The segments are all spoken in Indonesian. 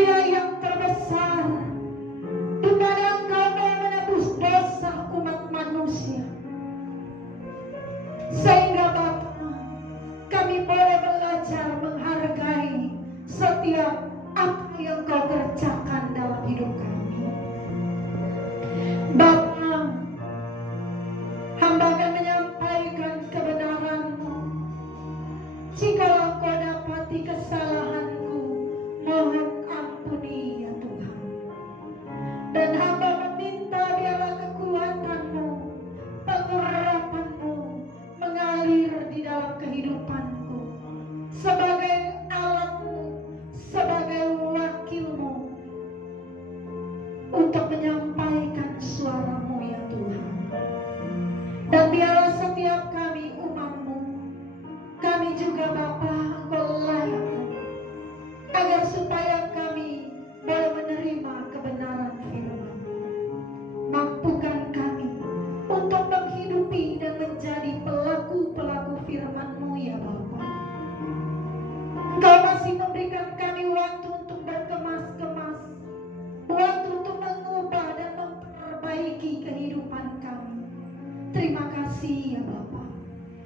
mulia yang terbesar, di mana Engkau mau menebus dosa umat manusia. Sehingga Bapa, kami boleh belajar menghargai setiap apa yang Kau kerjakan dalam hidup kami. Bapa, hamba akan menyampaikan kebenaran-Mu. Jikalau Kau dapati kesalahanku, mohon ampuni ya Tuhan. Dan hamba meminta biarlah kekuatan-Mu, pengurapan-Mu mengalir di dalam kehidupanku sebagai alat-Mu, sebagai wakil-Mu untuk menyampaikan suara-Mu ya Tuhan. Dan biarlah setiap kami umat-Mu, kami juga Bapa, Engkau layak agar supaya kami boleh menerima kebenaran firman. Mampukan kami untuk menghidupi dan menjadi pelaku-pelaku firman-Mu ya Bapa. Engkau masih memberikan kami waktu untuk berkemas-kemas, waktu untuk mengubah dan memperbaiki kehidupan kami. Terima kasih ya Bapa.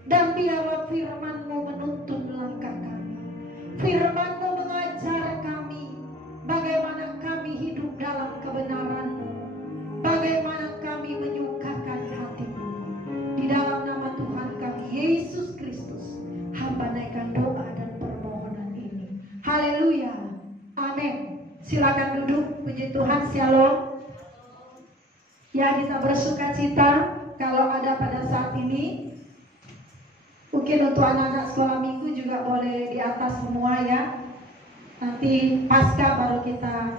Dan biarlah firman-Mu menuntun langkah kami. Firman-Mu mengajar kami bagaimana kami hidup dalam kebenaran-Mu, bagaimana kami menyukakan hati-Mu. Di dalam nama Tuhan kami Yesus Kristus, hamba naikkan doa dan permohonan ini. Haleluya, amin. Silakan duduk. Puji Tuhan, shalom. Ya, kita bersuka cita kalau ada pada saat ini. Mungkin untuk anak-anak sekolah minggu juga boleh di atas semua ya. Nanti pasca baru kita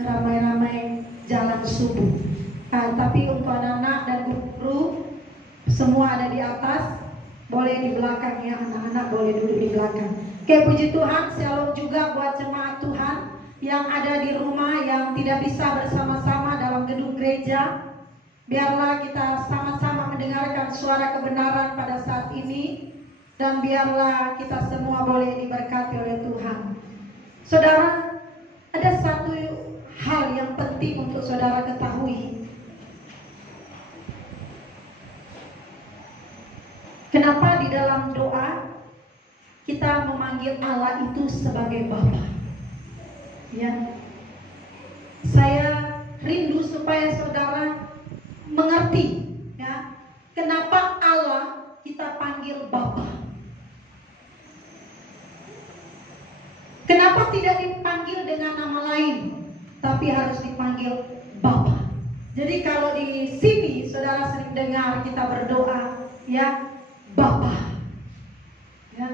ramai-ramai jalan subuh. Tapi untuk anak-anak dan guru semua ada di atas, boleh di belakang ya, anak-anak boleh duduk di belakang. Oke, puji Tuhan, shalom juga buat jemaat Tuhan yang ada di rumah yang tidak bisa bersama-sama dalam gedung gereja. Biarlah kita sama-sama mendengarkan suara kebenaran pada saat ini. Dan biarlah kita semua boleh diberkati oleh Tuhan. Saudara, ada satu hal yang penting untuk saudara ketahui. Kenapa di dalam doa kita memanggil Allah itu sebagai Bapa? Ya, saya rindu supaya saudara mengerti ya, kenapa Allah kita panggil Bapa. Kenapa tidak dipanggil dengan nama lain, tapi harus dipanggil Bapa? Jadi kalau di sini saudara sering dengar kita berdoa, ya Bapa. Ya.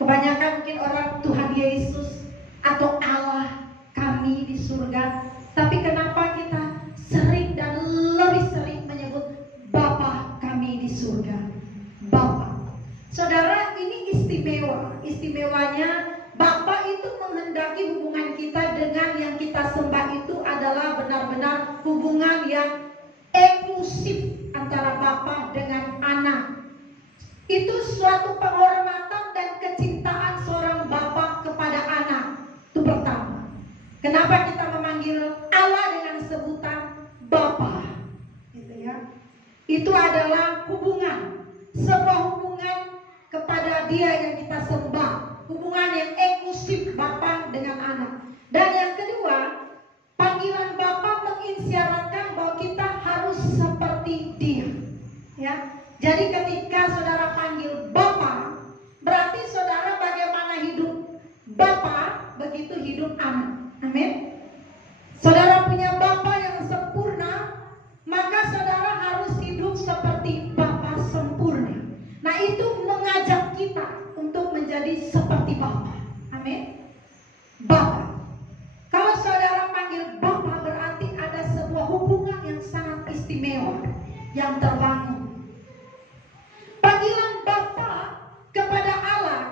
Kebanyakan mungkin orang Tuhan Yesus atau Allah kami di surga, tapi kenapa kita sering dan lebih sering menyebut Bapa kami di surga? Bapa. Saudara, ini istimewa. Istimewanya Bapa itu menghendaki hubungan kita dengan yang kita sembah itu adalah benar-benar hubungan yang eksklusif antara Bapa dengan anak. Itu suatu penghormatan dan kecintaan seorang Bapa kepada anak. Itu pertama. Kenapa kita memanggil Allah dengan sebutan Bapa? Gitu ya. Itu adalah hubungan, sebuah hubungan kepada Dia yang kita sembah. Hubungan yang eksklusif Bapa dengan anak. Dan yang kedua, panggilan Bapa mengisyaratkan bahwa kita harus seperti Dia. Ya, jadi ketika saudara panggil Bapa, berarti saudara bagaimana hidup Bapa, begitu hidup anak. Amin. Saudara punya Bapa yang sempurna, maka saudara harus hidup seperti Bapa sempurna. Nah, itu mengajak kita untuk menjadi seperti Bapa. Amin. Bapa. Kalau saudara panggil Bapa, berarti ada sebuah hubungan yang sangat istimewa yang terbangun. Panggilan Bapa kepada Allah,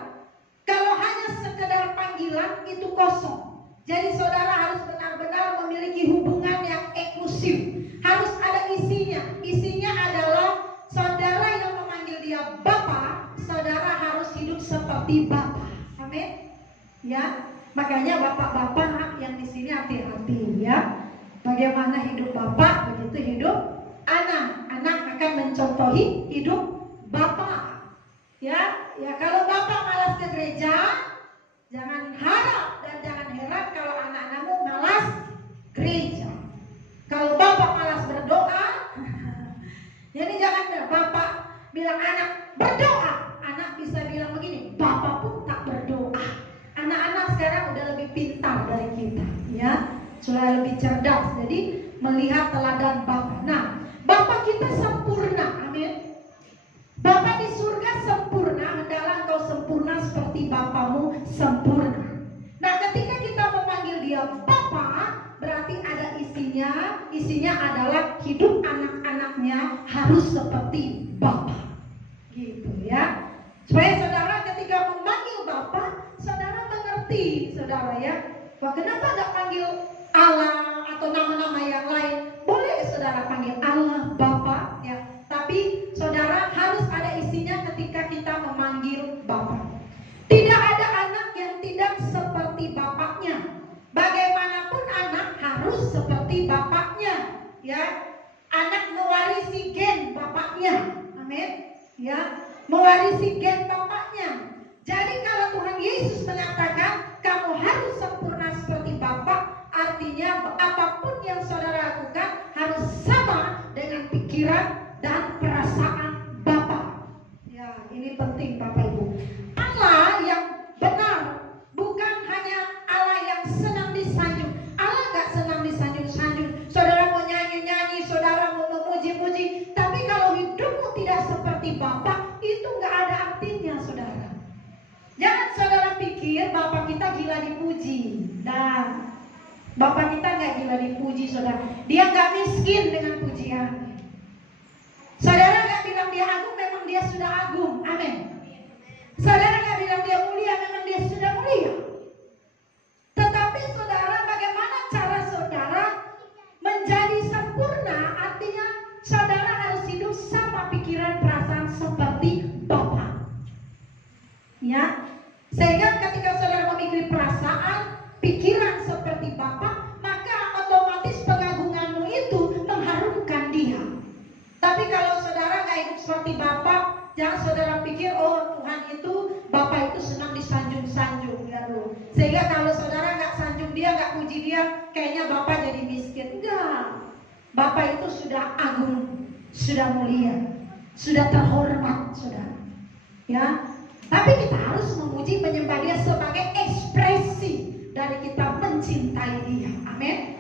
kalau hanya sekedar panggilan itu kosong. Jadi saudara harus benar-benar memiliki hubungan yang eksklusif. Harus ada isinya. Isinya adalah saudara yang memanggil Dia Bapa, saudara harus hidup seperti Bapa. Amin. Ya. Makanya bapak-bapak yang di sini hati-hati ya. Bagaimana hidup bapak, begitu hidup anak. Anak akan mencontohi hidup bapak. Ya, kalau bapak malas ke gereja, jangan harap dan jangan heran kalau anak-anakmu malas gereja. Kalau bapak malas berdoa, jadi jangan bapak bilang anak berdoa, anak bisa bilang begini, bapak pun tak berdoa. Anak-anak sekarang udah lebih pintar dari kita, ya, sudah lebih cerdas. Jadi melihat teladan bapak. Nah, bapak kita sempurna, amin. Bapak di surga sempurna, hendaklah engkau sempurna seperti bapamu sempurna. Nah, ketika kita memanggil dia Bapa, berarti ada isinya adalah hidup anak-anaknya harus seperti Bapa. Gitu ya. Supaya saudara ketika memanggil Bapa, saudara mengerti, saudara ya. Wah, kenapa enggak panggil Allah atau nama-nama yang lain? Boleh saudara panggil Allah, Bapa ya. Tapi saudara harus ada isinya ketika kita memanggil Bapa. Tidak ada anak yang tidak seperti bapaknya. Bagaimanapun anak harus seperti bapaknya, ya. Anak mewarisi gen bapaknya, amin, ya. Mewarisi gen bapaknya. Jadi kalau Tuhan Yesus mengatakan kamu harus sempurna seperti Bapa, artinya apapun yang saudara lakukan harus sama dengan pikiran dan perasaan Bapa. Ya, ini penting Bapak Ibu. Allah yang benar, bukan hanya Allah yang senang disanjung. Allah gak senang disanjung-sanjung. Saudara mau nyanyi-nyanyi, saudara mau memuji-muji, tapi kalau hidupmu tidak seperti Bapa, itu gak ada artinya, saudara. Jangan saudara pikir Bapak kita gila dipuji. Nah, Bapak kita gak gila dipuji, saudara. Dia gak miskin dengan pujian. Saudara gak bilang dia agung, memang dia sudah agung. Amin. Saudara gak bilang dia mulia, memang dia sudah mulia. Tetapi saudara, bagaimana cara saudara menjadi sempurna? Artinya saudara harus hidup sama pikiran perasaan seperti Bapa. Ya, sehingga ketika saudara memiliki perasaan, pikiran seperti Bapa, maka otomatis pengagunganmu itu mengharumkan Dia. Tapi kalau saudara gak hidup seperti Bapa, jangan saudara pikir, oh Tuhan itu, Bapa itu senang disanjung-sanjung ya loh. Sehingga kalau saudara gak sanjung dia, gak puji dia, kayaknya Bapa jadi miskin. Enggak. Bapa itu sudah agung, sudah mulia, sudah terhormat, saudara. Ya. Tapi kita harus memuji, menyembah dia sebagai ekspresi dari kita mencintai dia. Amin.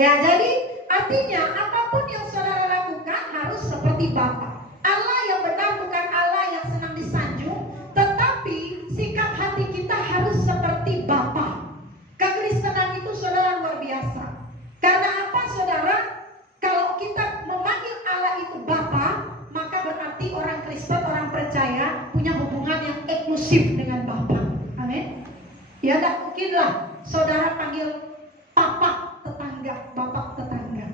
Ya, jadi artinya apapun yang saudara lakukan harus seperti Bapa. Allah yang benar bukan Allah yang senang disanjung, tetapi sikap hati kita harus seperti Bapa. Kekristenan itu saudara luar biasa. Karena apa saudara? Kalau kita memanggil Allah itu Bapa, maka berarti orang Kristen, orang percaya punya hubungan yang eksklusif dengan Bapa. Amin. Ya tak mungkinlah saudara panggil Papa tetangga, Bapak tetangga.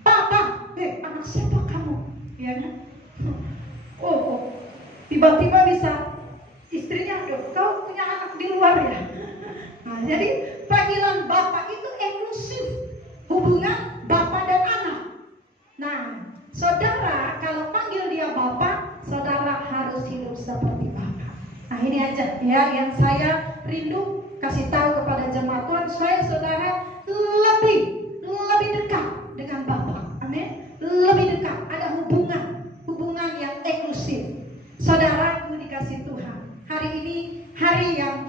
Papa, anak siapa kamu? Ya kan? Oh, tiba-tiba bisa istrinya, kau punya anak di luar ya. Nah, jadi panggilan Bapak itu eksklusif, hubungan Bapak dan anak. Nah, saudara kalau panggil dia Bapak, saudara harus hidup seperti Bapak. Nah, ini aja ya yang saya rindu kasih tahu kepada jemaat Tuhan, supaya saudara lebih dekat dengan Bapak. Amin. Lebih dekat, ada hubungan yang eksklusif. Saudara dikasih Tuhan, hari ini hari yang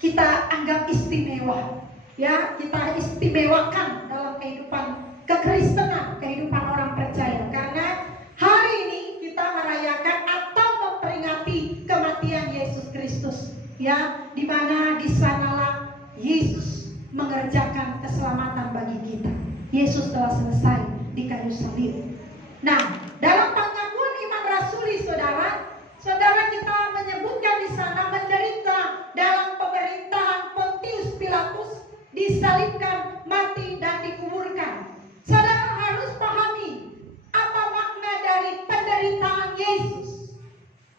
kita anggap istimewa, ya, kita istimewakan dalam kehidupan kekristenan, kehidupan orang percaya, karena hari ini kita merayakan atau memperingati kematian Yesus Kristus, ya, di mana di sanalah Yesus mengerjakan keselamatan bagi kita. Yesus telah selesai di kayu salib. Nah, dalam pengakuan iman rasuli, saudara kita menyebutkan di sana menderita dalam pemerintahan Pontius Pilatus, disalibkan, mati dan dikuburkan. Saudara harus pahami apa makna dari penderitaan Yesus.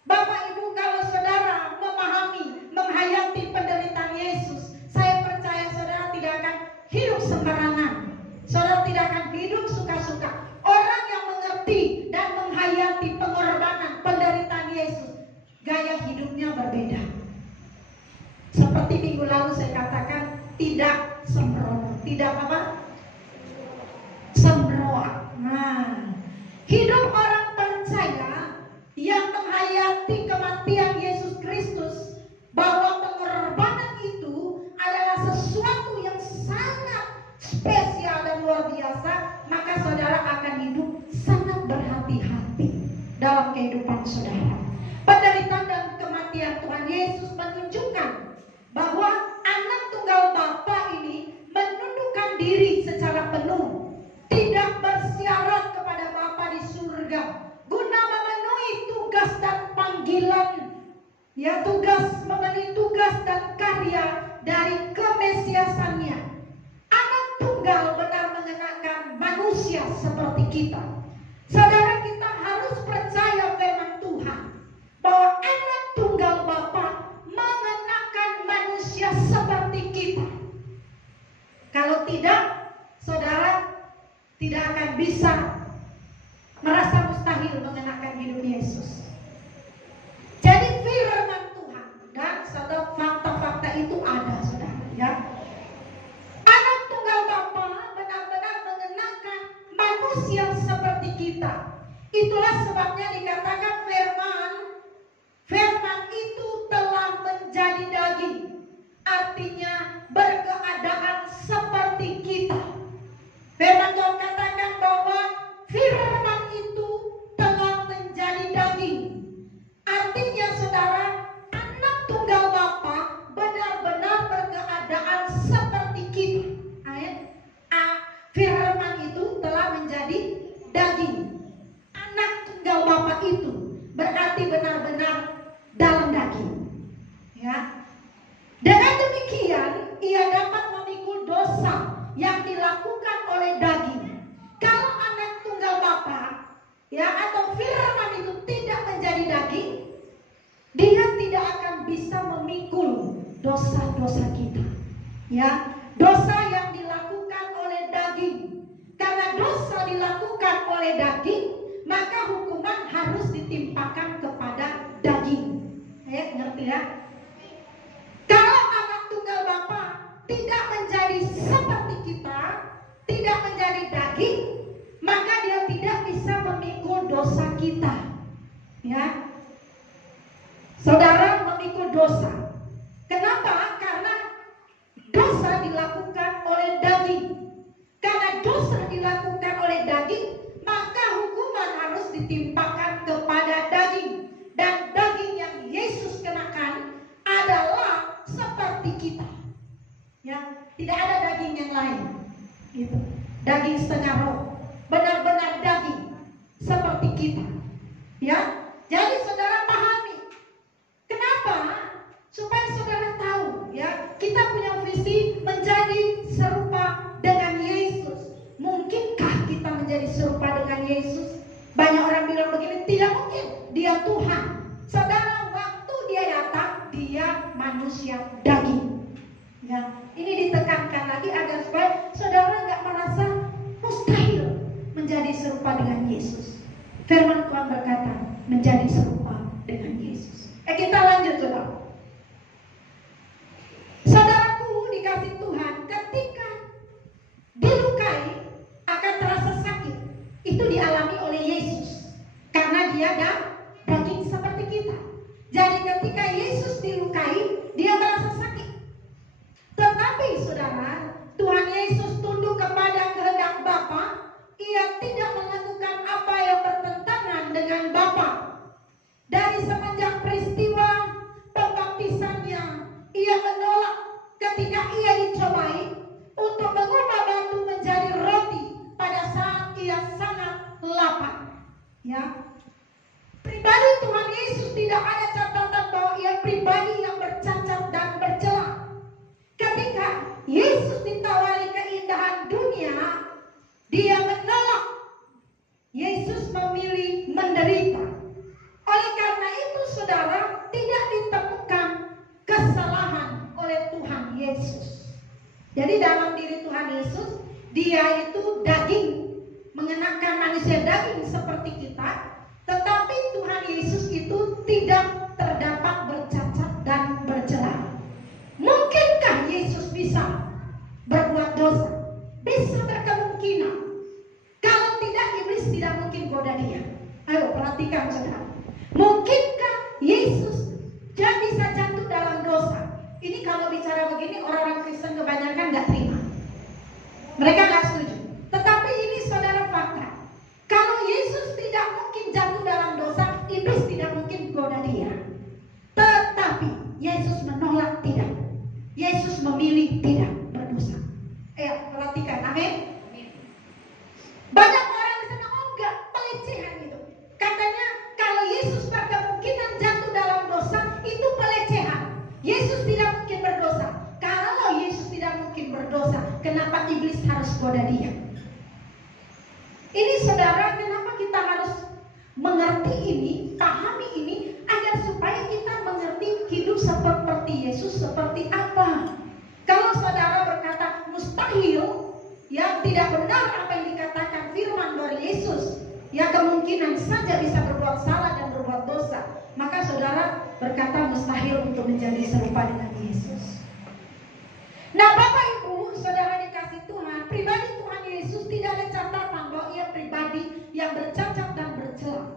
Bapak Ibu, kalau saudara memahami, menghayati Seperti minggu lalu saya katakan, tidak sembrono. Tidak apa? Sembrono. Nah, hidup orang percaya yang menghayati kematian Yesus Kristus, bahwa pengorbanan itu adalah sesuatu yang sangat spesial dan luar biasa, maka saudara akan hidup sangat berhati-hati dalam kehidupan saudara. Penderitaan dan kematian Tuhan Yesus menunjukkan bahwa anak tunggal Bapa ini menundukkan diri secara penuh, tidak bersyarat kepada Bapa di surga, guna memenuhi tugas dan panggilan, ya, memenuhi tugas dan karya dari kemesiasannya. Anak tunggal benar mengenakan manusia seperti kita. Saudara, kita harus percaya firman Tuhan bahwa anak tunggal Bapa mengenakan manusia seperti kita. Kalau tidak, saudara tidak akan bisa merasa mustahil mengenakan hidup Yesus. Jadi firman Tuhan dan satu fakta-fakta itu ada, saudara, ya. Anak tunggal Bapa benar-benar mengenakan manusia seperti kita. Itulah sebabnya dikatakan firman itu telah menjadi daging. Artinya berkeadaan seperti kita. Firman Tuhan katakan bahwa firman itu telah menjadi daging. Artinya saudara, anak tunggal Bapa benar-benar berkeadaan seperti kita. Firman itu telah menjadi daging. Anak tunggal Bapa itu berarti benar-benar dalam daging. Ya. Dengan demikian, ia dapat memikul dosa yang dilakukan oleh daging. Kalau anak tunggal Bapa, ya, atau firman itu tidak menjadi daging, dia tidak akan bisa memikul dosa-dosa kita. Ya, dosa yang dilakukan oleh daging. Karena dosa dilakukan oleh daging, maka hukuman harus ditimpakan kepada daging. Ngerti ya? Kalau anak tunggal Bapa tidak menjadi seperti kita, tidak menjadi daging, maka dia tidak bisa memikul dosa kita. Ya, saudara, memikul dosa. Kenapa? Karena dosa dilakukan oleh daging. Karena dosa dilakukan oleh daging, maka hukuman harus ditimpakan kepada daging. Dan daging yang Yesus kenakan adalah seperti kita. Ya, tidak ada daging yang lain. Gitu. Daging setengah roh, benar-benar daging seperti kita. Ya, jadi saudara pahami. Kenapa? Supaya saudara tahu, ya, kita punya visi menjadi serupa dengan Yesus. Mungkinkah kita menjadi serupa dengan Yesus? Banyak orang bilang begini, tidak mungkin. Dia Tuhan. Saudara, waktu dia datang, dia manusia daging. Ya, ini ditekankan lagi agar supaya saudara nggak merasa mustahil menjadi serupa dengan Yesus. Firman Tuhan berkata, menjadi serupa dengan Yesus. Kita lanjut, saudara. Saudaraku dikasih Tuhan, ketika dilukai akan terasa sakit. Itu dialami oleh Yesus karena dia daging seperti kita. Jadi ketika Yesus dilukai, dia merasa sakit. Tetapi saudara, Tuhan Yesus tunduk kepada kehendak Bapa. Ia tidak melakukan apa yang bertentangan dengan Bapa. Dari semenjak peristiwa pembaptisannya, ia menolak ketika ia dicobai untuk mengubah batu menjadi roti pada saat ia sangat lapar. Ya, pribadi Tuhan Yesus tidak ada catatan bahwa ia pribadi yang bercacat dan bercela. Ketika Yesus ditawari keindahan dunia, dia menolak. Yesus memilih menderita. Oleh karena itu, saudara, tidak ditemukan kesalahan oleh Tuhan Yesus. Jadi dalam diri Tuhan Yesus, dia itu daging, mengenakan manusia daging seperti kita. Tetapi Tuhan Yesus itu tidak terdapat bercacat dan bercela. Mereka nggak setuju. Tetapi ini saudara fakta. Kalau Yesus tidak mungkin jatuh dalam dosa, iblis tidak mungkin goda dia. Tetapi Yesus menolak tidak. Yesus memilih tidak berdosa. Perhatikan, amin. Banyak orang di sana, oh enggak, pelecehan itu. Katanya kalau Yesus berkemungkinan jatuh dalam dosa, itu pelecehan. Yesus tidak mungkin berdosa. Kalau Yesus tidak mungkin berdosa, kenapa iblis harus goda dia? Ini saudara, kenapa kita harus mengerti ini, pahami ini, agar supaya kita mengerti hidup seperti Yesus seperti apa. Kalau saudara berkata mustahil, yang tidak benar apa yang dikatakan firman dari Yesus, ya kemungkinan saja bisa berbuat salah dan berbuat dosa, maka saudara berkata mustahil untuk menjadi serupa dengan Yesus. Nah Bapak Ibu, saudara dikasih Tuhan, pribadi Tuhan Yesus tidak ada catatan bahwa ia pribadi yang bercacat dan bercela.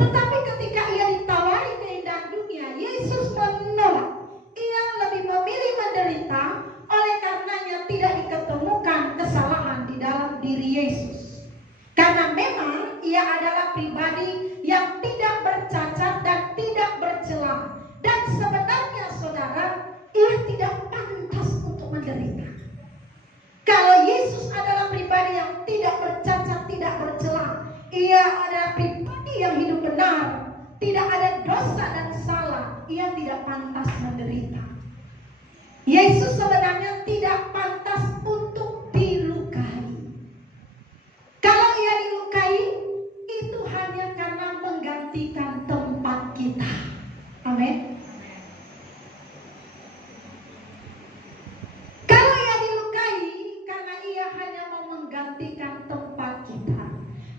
Tetapi ketika ia ditawari keindahan dunia, Yesus menolak. Ia lebih memilih menderita, oleh karenanya tidak diketemukan kesalahan di dalam diri Yesus. Karena memang ia adalah pribadi yang tidak bercacat dan tidak bercela. Dan sebenarnya saudara, ia tidak pantas untuk menderita. Kalau Yesus adalah pribadi yang tidak bercacat, tidak bercela, ia adalah pribadi yang hidup benar, tidak ada dosa dan salah, ia tidak pantas menderita. Yesus sebenarnya tidak pantas untuk dilukai. Kalau ia dilukai, itu hanya karena menggantikan tempat kita. Amin. Kalau ia dilukai karena ia hanya mau menggantikan tempat kita.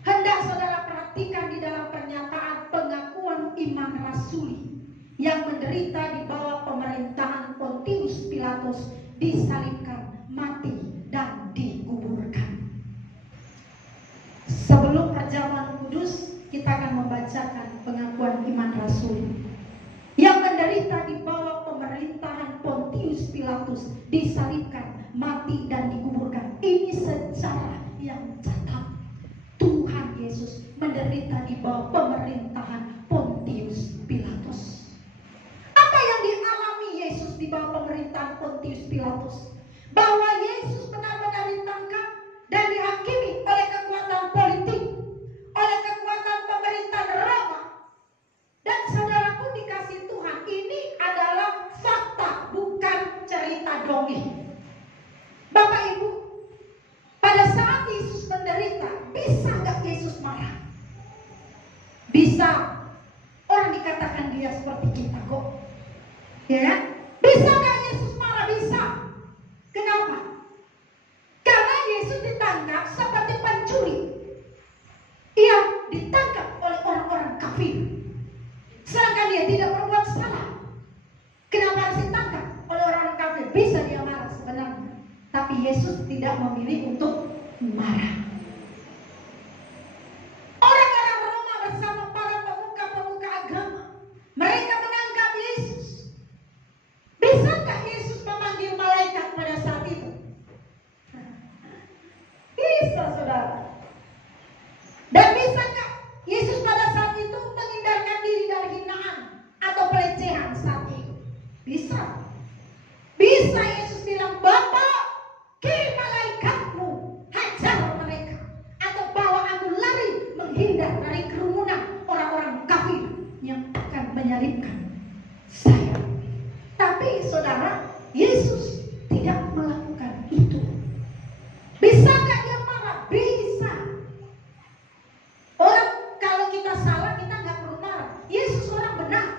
Hendak saudara perhatikan di dalam pernyataan pengakuan iman rasuli yang menderita di bawah pemerintahan Pontius Pilatus, disalibkan, mati, dan dikuburkan. Sebelum perjamuan kudus, kita akan membacakan pengakuan iman rasuli yang menderita di bawah pemerintahan Pontius Pilatus, disalibkan, mati, dan dikuburkan. Ini sejarah yang catat. Tuhan Yesus menderita di bawah pemerintahan Pontius Pilatus. Apa yang dialami Yesus di bawah pemerintahan Pontius Pilatus? Bahwa Yesus benar-benar ditangkap dan dihakimi oleh kekuatan politik, oleh kekuatan pemerintahan Roma. Dan saudaraku dikasih Tuhan, ini adalah fakta, bukan cerita dongeng. Bapak Ibu, pada saat Yesus menderita, bisa nggak Yesus marah? Bisa. Orang dikatakan dia seperti kita kok. Ya kan? Bisa nggak Yesus marah? Bisa. Kenapa? Karena Yesus ditangkap seperti pencuri. Ia ditangkap oleh orang-orang kafir. Sedangkan dia tidak berbuat salah. Kenapa harus ditangkap oleh orang-orang kafir? Bisa dia marah sebenarnya. Tapi Yesus tidak memilih untuk marah. Orang-orang Roma bersama para pemuka-pemuka agama, mereka menangkap Yesus. Bisakah Yesus memanggil malaikat pada saat itu? Bisa, saudara. Dan bisakah Yesus pada saat itu menghindarkan diri dari hinaan atau pelecehan saat itu? Bisa. Bisa Yesus bilang, Bapa, kirim malaikatmu, hajar mereka, atau bawa aku lari menghindar dari kerumunan orang-orang kafir yang akan menyalibkan saya. Tapi saudara, Yesus tidak melakukan itu. Bisakah dia marah? Bisa. Orang kalau kita salah, kita nggak perlu marah. Yesus orang benar.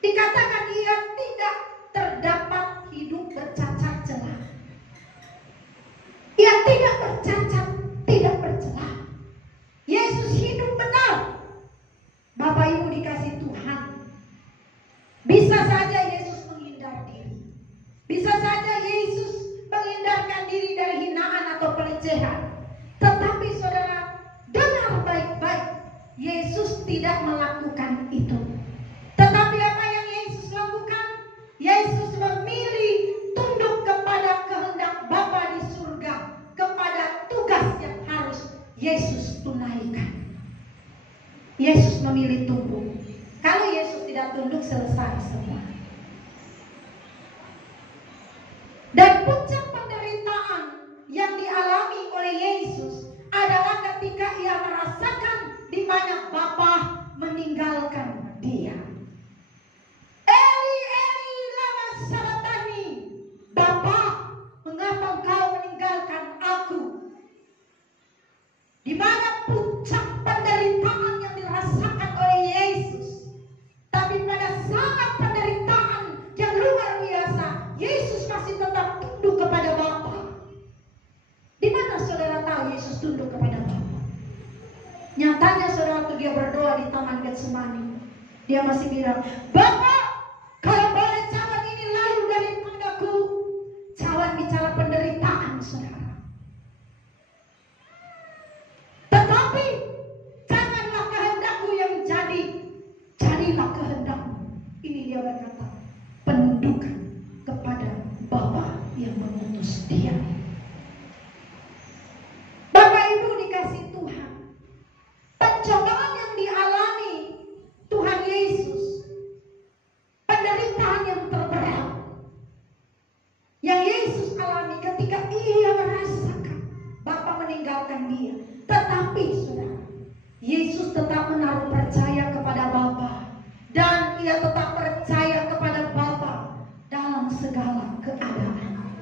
Dikatakan ia tidak terdapat hidup bercacat celah. Ia tidak bercacat, tidak bercelah. Yesus hidup benar. Bapak Ibu dikasih Tuhan. Bisa saja Yesus menghindar diri. Bisa saja Yesus menghindarkan diri dari hinaan atau pelecehan. Tetapi saudara, dengar baik-baik. Yesus tidak melakukan itu. Tetapi apa yang Yesus lakukan? Yesus memilih tunduk kepada kehendak Bapa di surga. memilih tunduk. Kalau Yesus tidak tunduk, selesai semua. Dan puncak penderitaan yang dialami oleh Yesus adalah ketika ia merasakan di mana Bapa meninggalkan dia. Eli, Eli, lama sabachthani. Bapa, mengapa engkau meninggalkan aku? Di mana puncak penderitaan yang dirasakan oleh Yesus. Tapi pada saat penderitaan yang luar biasa, Yesus masih tetap tunduk kepada Bapa. Di mana saudara tahu Yesus tunduk kepada Bapa? Nyatanya saudara waktu dia berdoa di Taman Getsemani, dia masih bilang, Bapa, kalau boleh cawan ini lalu daripadaku. Cawan bicara penderitaan, saudara. Tetapi janganlah kehendakku yang jadi, jadilah kehendakmu. Ini dia berkata, penundukan kepada Bapa yang mengutus dia. Bapak Ibu dikasih Tuhan, pencobaan yang dialami Tuhan Yesus, penderitaan yang terberat yang Yesus alami ketika ia merasakan Bapa meninggalkan dia. Tetapi saudara, Yesus tetap menaruh percaya kepada Bapa, dan ia tetap percaya kepada Bapa dalam segala keadaan.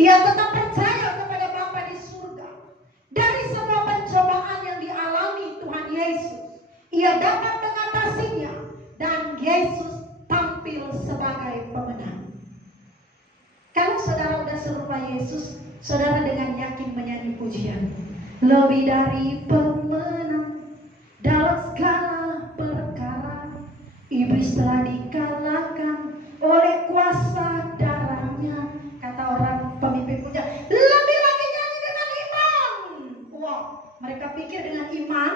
Ia tetap percaya kepada Bapa di surga. Dari semua pencobaan yang dialami Tuhan Yesus, ia dapat mengatasinya, dan Yesus tampil sebagai pemenang. Kalau saudara sudah serupa Yesus, saudara dengan yakin menyanyi pujian, lebih dari pemenang dalam segala perkara, iblis telah dikalahkan oleh kuasa darahnya. Kata orang pemimpin puja, lebih lagi nyanyi dengan iman. Wow, mereka pikir dengan iman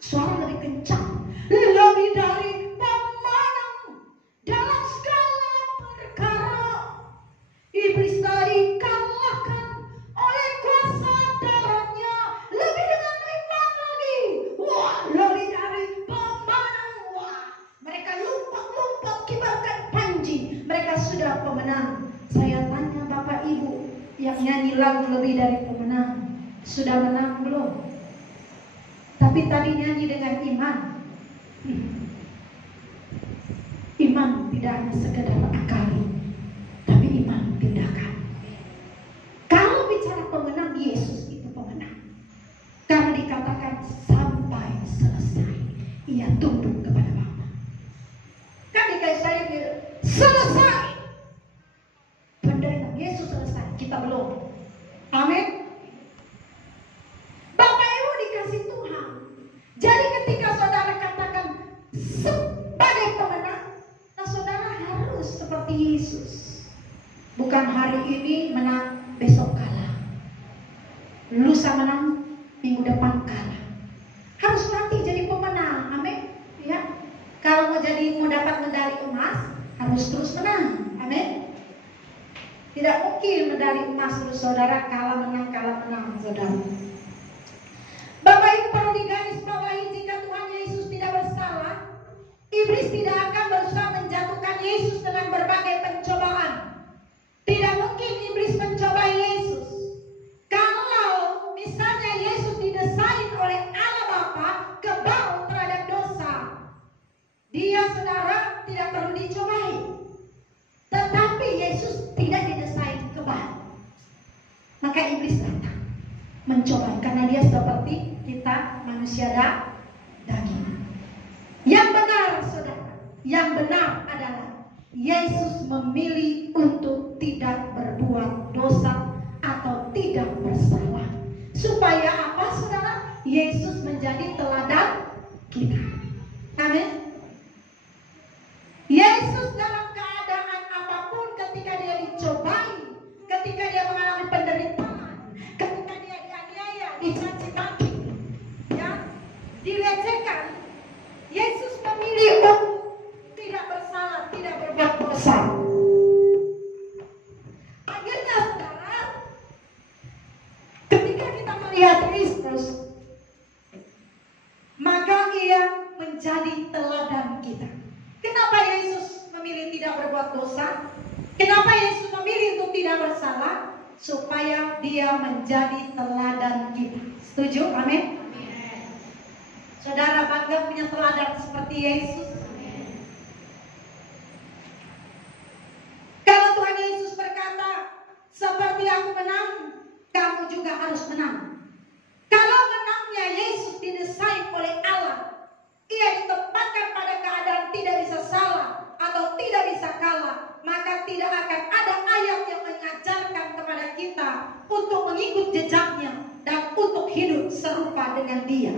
suara lebih kencang. Lebih dari pemenang dalam segala perkara, iblis telah dikalahkan oleh kuasa darahnya. Lebih dengan iman lagi. Wah, lebih dari pemenang. Wah, mereka lompat-lompat kibarkan panji. Mereka sudah pemenang. Saya tanya Bapak Ibu yang nyanyi lagu lebih dari pemenang, sudah menang belum? Tapi tadi nyanyi dengan iman. Iman tidak hanya sekedar akal, tapi iman tindakan. Kalau bicara pemenang, Yesus itu pemenang. Karena dikatakan sampai selesai ia tunduk kepada Bapa. Kan dikasih saya selesai. Penderitaan Yesus selesai, kita belum. Amin. Bapak Ibu dikasih Tuhan. Jadi ketika saudara katakan sebagai pemenang, nah saudara harus seperti Yesus. Bukan hari ini menang, besok kalah. Lusa menang, minggu depan kalah. Harus latih jadi pemenang. Amin. Ya. Kalau mau dapat medali emas, harus terus menang. Amin. Tidak mungkin medali emas terus saudara kalah menang, saudara. Bapak Ibu perlu digarisbawahi, jika Tuhan Yesus tidak bersalah, iblis tidak akan berusaha menjatuhkan Yesus dengan berbagai pencobaan. Tidak mungkin iblis mencoba Yesus. Kalau misalnya Yesus didesain oleh Allah Bapa kebal terhadap dosa, dia saudara tidak perlu dicobai. Tetapi Yesus tidak didesain kebal. Maka iblis datang mencoba, karena dia seperti kita manusia daging. Yang benar saudara, yang benar adalah Yesus memilih untuk tidak berbuat dosa atau tidak bersalah. Supaya apa saudara? Yesus menjadi teladan kita. Amin. Yesus dalam keadaan apapun, ketika dia dicobai, ketika dia mengalami penderitaan, ketika dia dianiaya, dicaci maki, ya, dilecehkan, Yesus memilih untuk tidak bersalah, tidak berbuat dosa. Akhirnya saudara, ketika kita melihat Kristus, maka ia menjadi berbuat dosa? Kenapa Yesus memilih untuk tidak bersalah? Supaya dia menjadi teladan kita. Setuju? Amin. Saudara bangga punya teladan seperti Yesus? Kalau Tuhan Yesus berkata, seperti aku menang, kamu juga harus menang. Kalau menangnya Yesus didesain oleh Allah, ia ditempatkan pada keadaan tidak bisa salah atau tidak bisa kalah, maka tidak akan ada ayat yang mengajarkan kepada kita untuk mengikut jejaknya dan untuk hidup serupa dengan dia.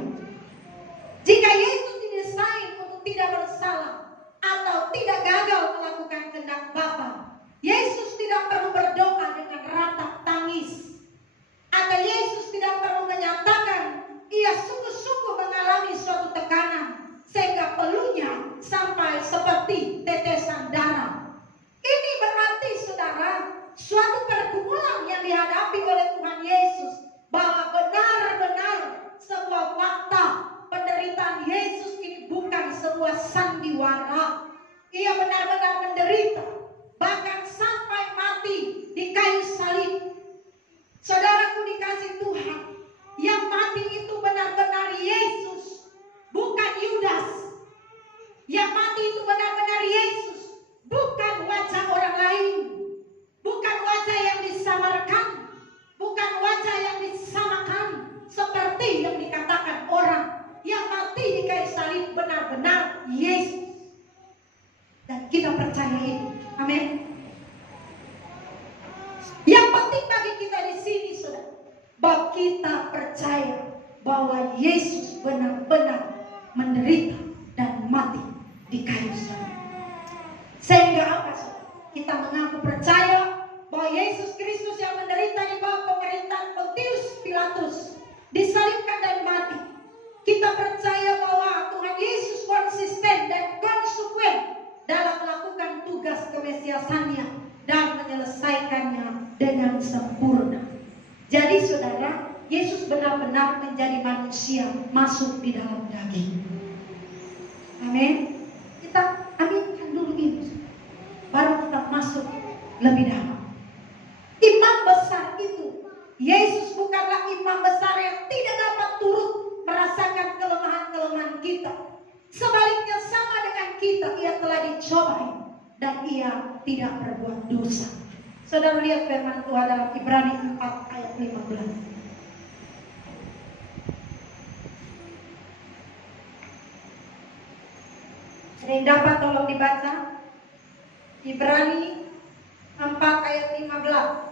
Jika Yesus didesain untuk tidak bersalah atau tidak gagal melakukan kehendak Bapa, Yesus tidak perlu berdoa dengan ratap tangis, atau Yesus tidak perlu menyatakan ia sungguh-sungguh mengalami suatu tekanan sehingga peluhnya sampai seperti tetesan darah. Ini berarti saudara, suatu pergumulan yang dihadapi oleh Tuhan Yesus, bahwa benar-benar sebuah fakta penderitaan Yesus ini bukan sebuah sandiwara. Ia benar-benar menderita, bahkan sampai mati di kayu salib. Saudaraku dikasih Tuhan, yang mati itu benar-benar Yesus, bukan Yudas. Yang mati itu benar-benar Yesus, bukan wajah orang lain, bukan wajah yang disamarkan, bukan wajah yang disamakan seperti yang dikatakan orang. Yang mati di kayu salib benar-benar Yesus, dan kita percaya itu. Amin. Yang penting bagi kita di sini, saudara, bahwa kita percaya bahwa Yesus benar-benar menderita dan mati di kayu salib. Sehingga apa, saudara? Kita mengaku percaya bahwa Yesus Kristus yang menderita di bawah pemerintahan Pontius Pilatus, disalibkan dan mati. Kita percaya bahwa Tuhan Yesus konsisten dan konsekuen dalam melakukan tugas kemesiasannya dan menyelesaikannya dengan sempurna. Jadi saudara, Yesus benar-benar menjadi manusia masuk di dalam daging. Amin. Kita aminkan dulu ini, baru kita masuk lebih dalam. Imam besar itu, Yesus bukanlah imam besar yang tidak dapat turut merasakan kelemahan-kelemahan kita. Sebaliknya sama dengan kita, ia telah dicobai dan ia tidak berbuat dosa. Saudara lihat firman Tuhan dalam Ibrani 4 ayat 15. Ada yang dapat tolong dibaca? Ibrani 4 ayat 15.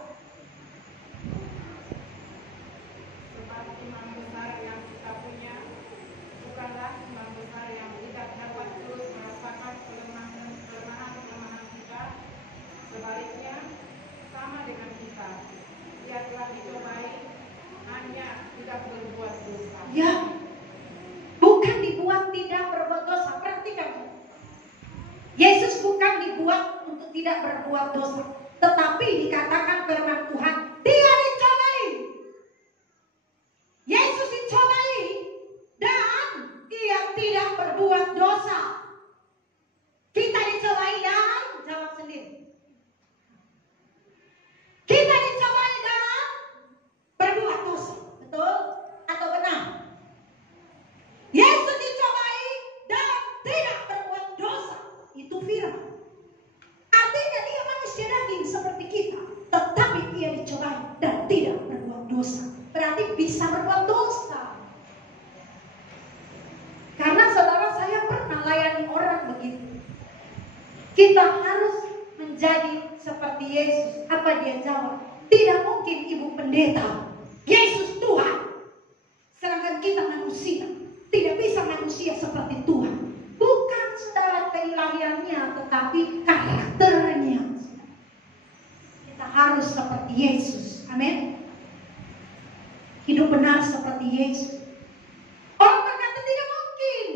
Sebaliknya, sama dengan kita, ia telah dicobai, hanya tidak berbuat dosa. Ya, bukan dibuat tidak berbuat dosa. Perhatikan, Yesus bukan dibuat untuk tidak berbuat dosa, tetapi dikatakan firman Tuhan, dia dicobai. Yesus dicobai dan ia tidak berbuat dosa. Kita dicobai dan jawab sendiri. Kita dicobai dalam berbuat dosa, betul atau benar? Yesus dicobai dalam tidak berbuat dosa, itu firman. Artinya dia manusia daging seperti kita, tetapi dia dicobai dan tidak berbuat dosa. Berarti bisa berbuat dosa. Karena saudara, saya pernah layani orang begitu. Kita harus menjadi seperti Yesus. Apa dia jawab? Tidak mungkin ibu pendeta, Yesus Tuhan, sedangkan kita manusia. Tidak bisa manusia seperti Tuhan. Bukan saudara keilahiannya, tetapi karakternya. Kita harus seperti Yesus. Amin. Hidup benar seperti Yesus. Orang berkata tidak mungkin,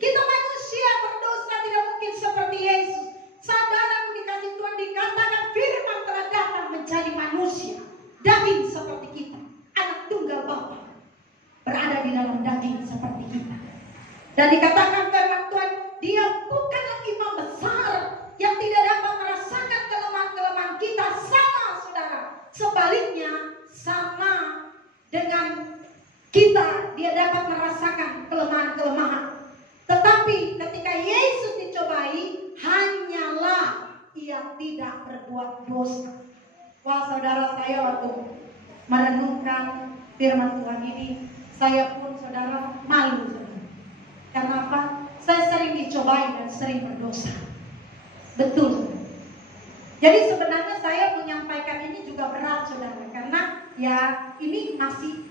kita manusia berdosa, tidak mungkin seperti Yesus. Saudaraku dikasih Tuhan, dikatakan firman telah datang menjadi manusia, daging seperti kita, anak tunggal Bapa, berada di dalam daging seperti kita. Dan dikatakan firman Tuhan, dia bukanlah imam besar yang tidak dapat merasakan dia dapat merasakan kelemahan-kelemahan. Tetapi ketika Yesus dicobai, hanyalah ia tidak berbuat dosa. Wah, saudara, saya waktu merenungkan firman Tuhan ini, saya pun, saudara, malu, saudara. Karena apa? Saya sering dicobai dan sering berdosa. Betul, saudara. Jadi sebenarnya saya menyampaikan ini juga berat, saudara, karena ya ini masih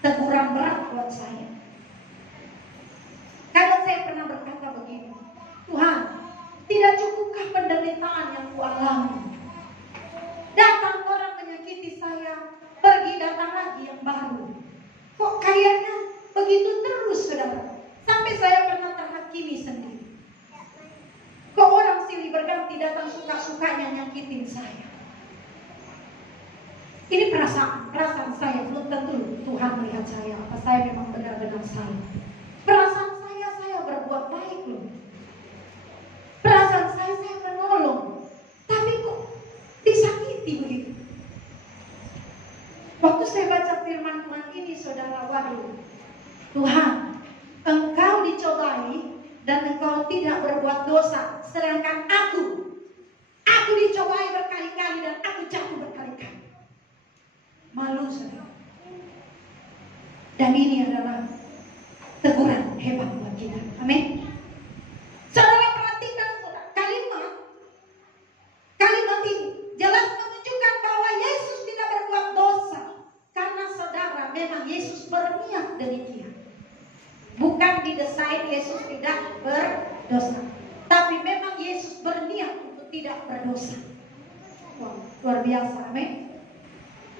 teguran berat buat saya. Kadang saya pernah berkata begini, Tuhan, tidak cukupkah penderitaan yang kualami? Datang orang menyakiti saya, pergi datang lagi yang baru. Kok kayaknya begitu terus, saudara? Sampai saya pernah terhakimi sendiri. Kok orang silih berganti datang suka-sukanya nyakitin saya? Ini perasaan saya, belum tentu Tuhan melihat saya. Apa saya memang benar-benar salah? Perasaan saya berbuat baik loh. Perasaan saya menolong. Tapi kok disakiti begitu? Waktu saya baca firman Tuhan ini, saudara, waduh, Tuhan, Engkau dicobai dan Engkau tidak berbuat dosa, sedangkan aku dicobai berkali-kali dan aku jatuh berkali-kali. Malu, saudara. Dan ini adalah teguran hebat buat kita. Amin. Saudara, perhatikan, saudara, kalimat ini jelas menunjukkan bahwa Yesus tidak berbuat dosa. Karena saudara, memang Yesus berniat demikian. Bukan didesain Yesus tidak berdosa, tapi memang Yesus berniat untuk tidak berdosa. Wow, luar biasa, amin.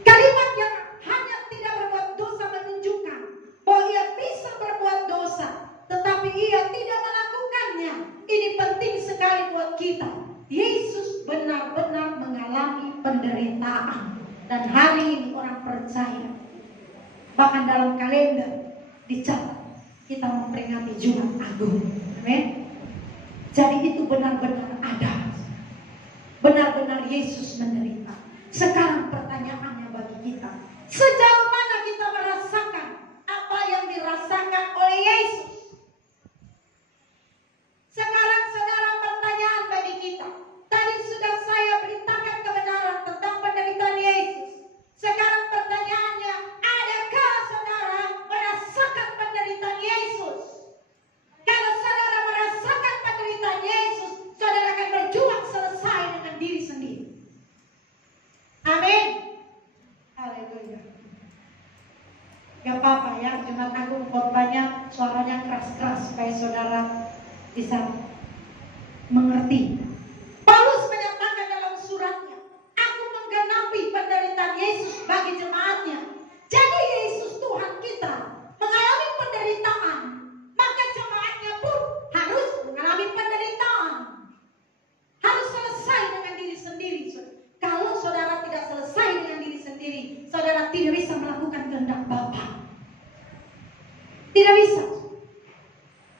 Kalimat yang hanya tidak berbuat dosa menunjukkan bahwa ia bisa berbuat dosa, tetapi ia tidak melakukannya. Ini penting sekali buat kita. Yesus benar-benar mengalami penderitaan. Dan hari ini orang percaya, bahkan dalam kalender dicatat, kita memperingati Jumat Agung. Amin. Jadi itu benar-benar ada. Benar-benar Yesus menderita. Sekarang pertanyaannya bagi kita, sejauh mana kita merasakan apa yang dirasakan oleh Yesus? Sekarang, saudara, pertanyaan bagi kita. Tadi sudah saya beritakan kebenaran tentang penderitaan Yesus. Sekarang pertanyaannya, adakah saudara merasakan penderitaan Yesus? Kalau saudara merasakan penderitaan Yesus, saudara akan berjuang selesai dengan diri sendiri. Amin. Haleluya. Gak apa-apa ya, Jumat Agung khotbahnya suaranya keras-keras supaya saudara bisa mengerti. Paulus menyatakan dalam suratnya, aku menggenapi penderitaan Yesus bagi jemaatnya. Jadi Yesus Tuhan kita mengalami penderitaan, maka jemaatnya pun harus mengalami penderitaan. Harus selesai dengan diri sendiri. Kalau saudara tidak selesai dengan diri sendiri, saudara tidak bisa melakukan kehendak Bapa. Tidak bisa.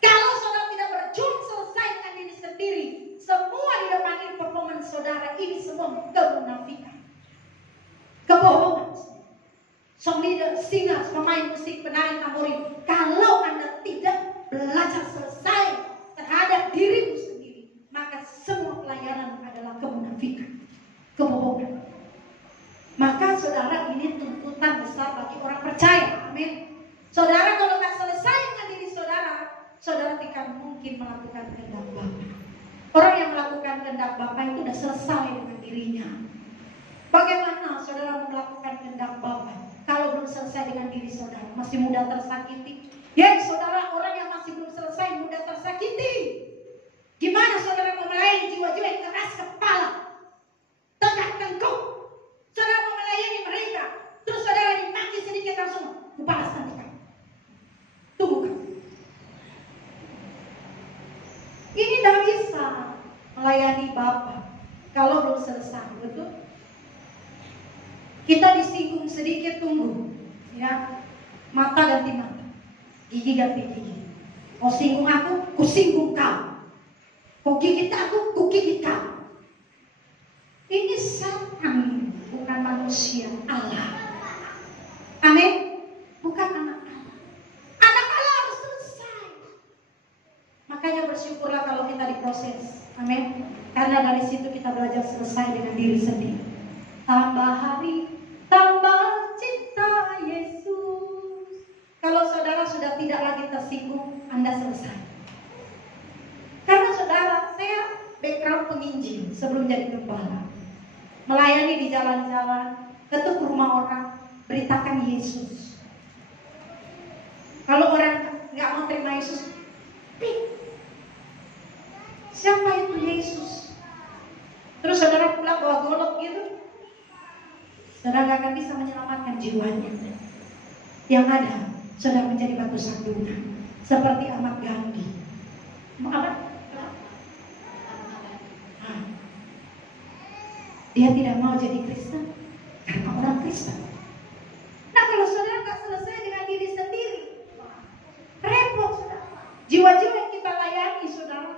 Kalau saudara tidak berjuang selesai dengan diri sendiri, semua di depan ini performance saudara ini semua kemunafikan, kebohongan. Song leader, singers, pemain musik, penari tamborin, kalau Anda tidak belajar selesai terhadap dirimu sendiri, maka semua pelayanan adalah kemunafikan, kebohongan. Maka saudara, ini tuntutan besar bagi orang percaya. Amin. Saudara, kalau tak selesai dengan diri saudara, saudara tidak mungkin melakukan kehendak Bapa. Orang yang melakukan kehendak Bapa itu sudah selesai dengan dirinya. Bagaimana saudara melakukan kehendak Bapa kalau belum selesai dengan diri saudara? Masih mudah tersakiti. Ya saudara, orang yang masih belum selesai mudah tersakiti. Gimana saudara mau melayani jiwa-jiwa yang keras kepala, tegak tengkuk? Saudara mau melayani mereka, terus saudara dimaki sedikit langsung kupalas nanti kan. Tunggu kan. Ini tidak bisa melayani Bapa kalau belum selesai, betul? Kita disinggung sedikit, tunggu, ya, mata ganti mata, gigi ganti gigi. Kau singgung aku, ku singgung kau. Kau gigit aku, ku gigit kau. Ini setan, bukan manusia, Allah. Amin. Bukan anak Allah. bersyukurlah kalau kita diproses. Amin. Karena dari situ kita belajar selesai dengan diri sendiri. Tambah hari, tambah cinta Yesus. Kalau saudara sudah tidak lagi tersinggung, Anda selesai. Karena saudara, saya background penginjil sebelum jadi gembala. Melayani di jalan-jalan, ketuk rumah orang, beritakan Yesus. Kalau orang nggak mau terima Yesus, siapa itu Yesus? Terus saudara pulang bawa golok gitu, saudara nggak akan bisa menyelamatkan jiwanya. Yang ada, saudara menjadi batu sandungan, seperti Ahmad Gandhi. Dia tidak mau jadi Kristen karena orang Kristen. Nah, kalau saudara nggak selesai dengan diri sendiri, repot saudara. Jiwa-jiwa yang kita layani, saudara.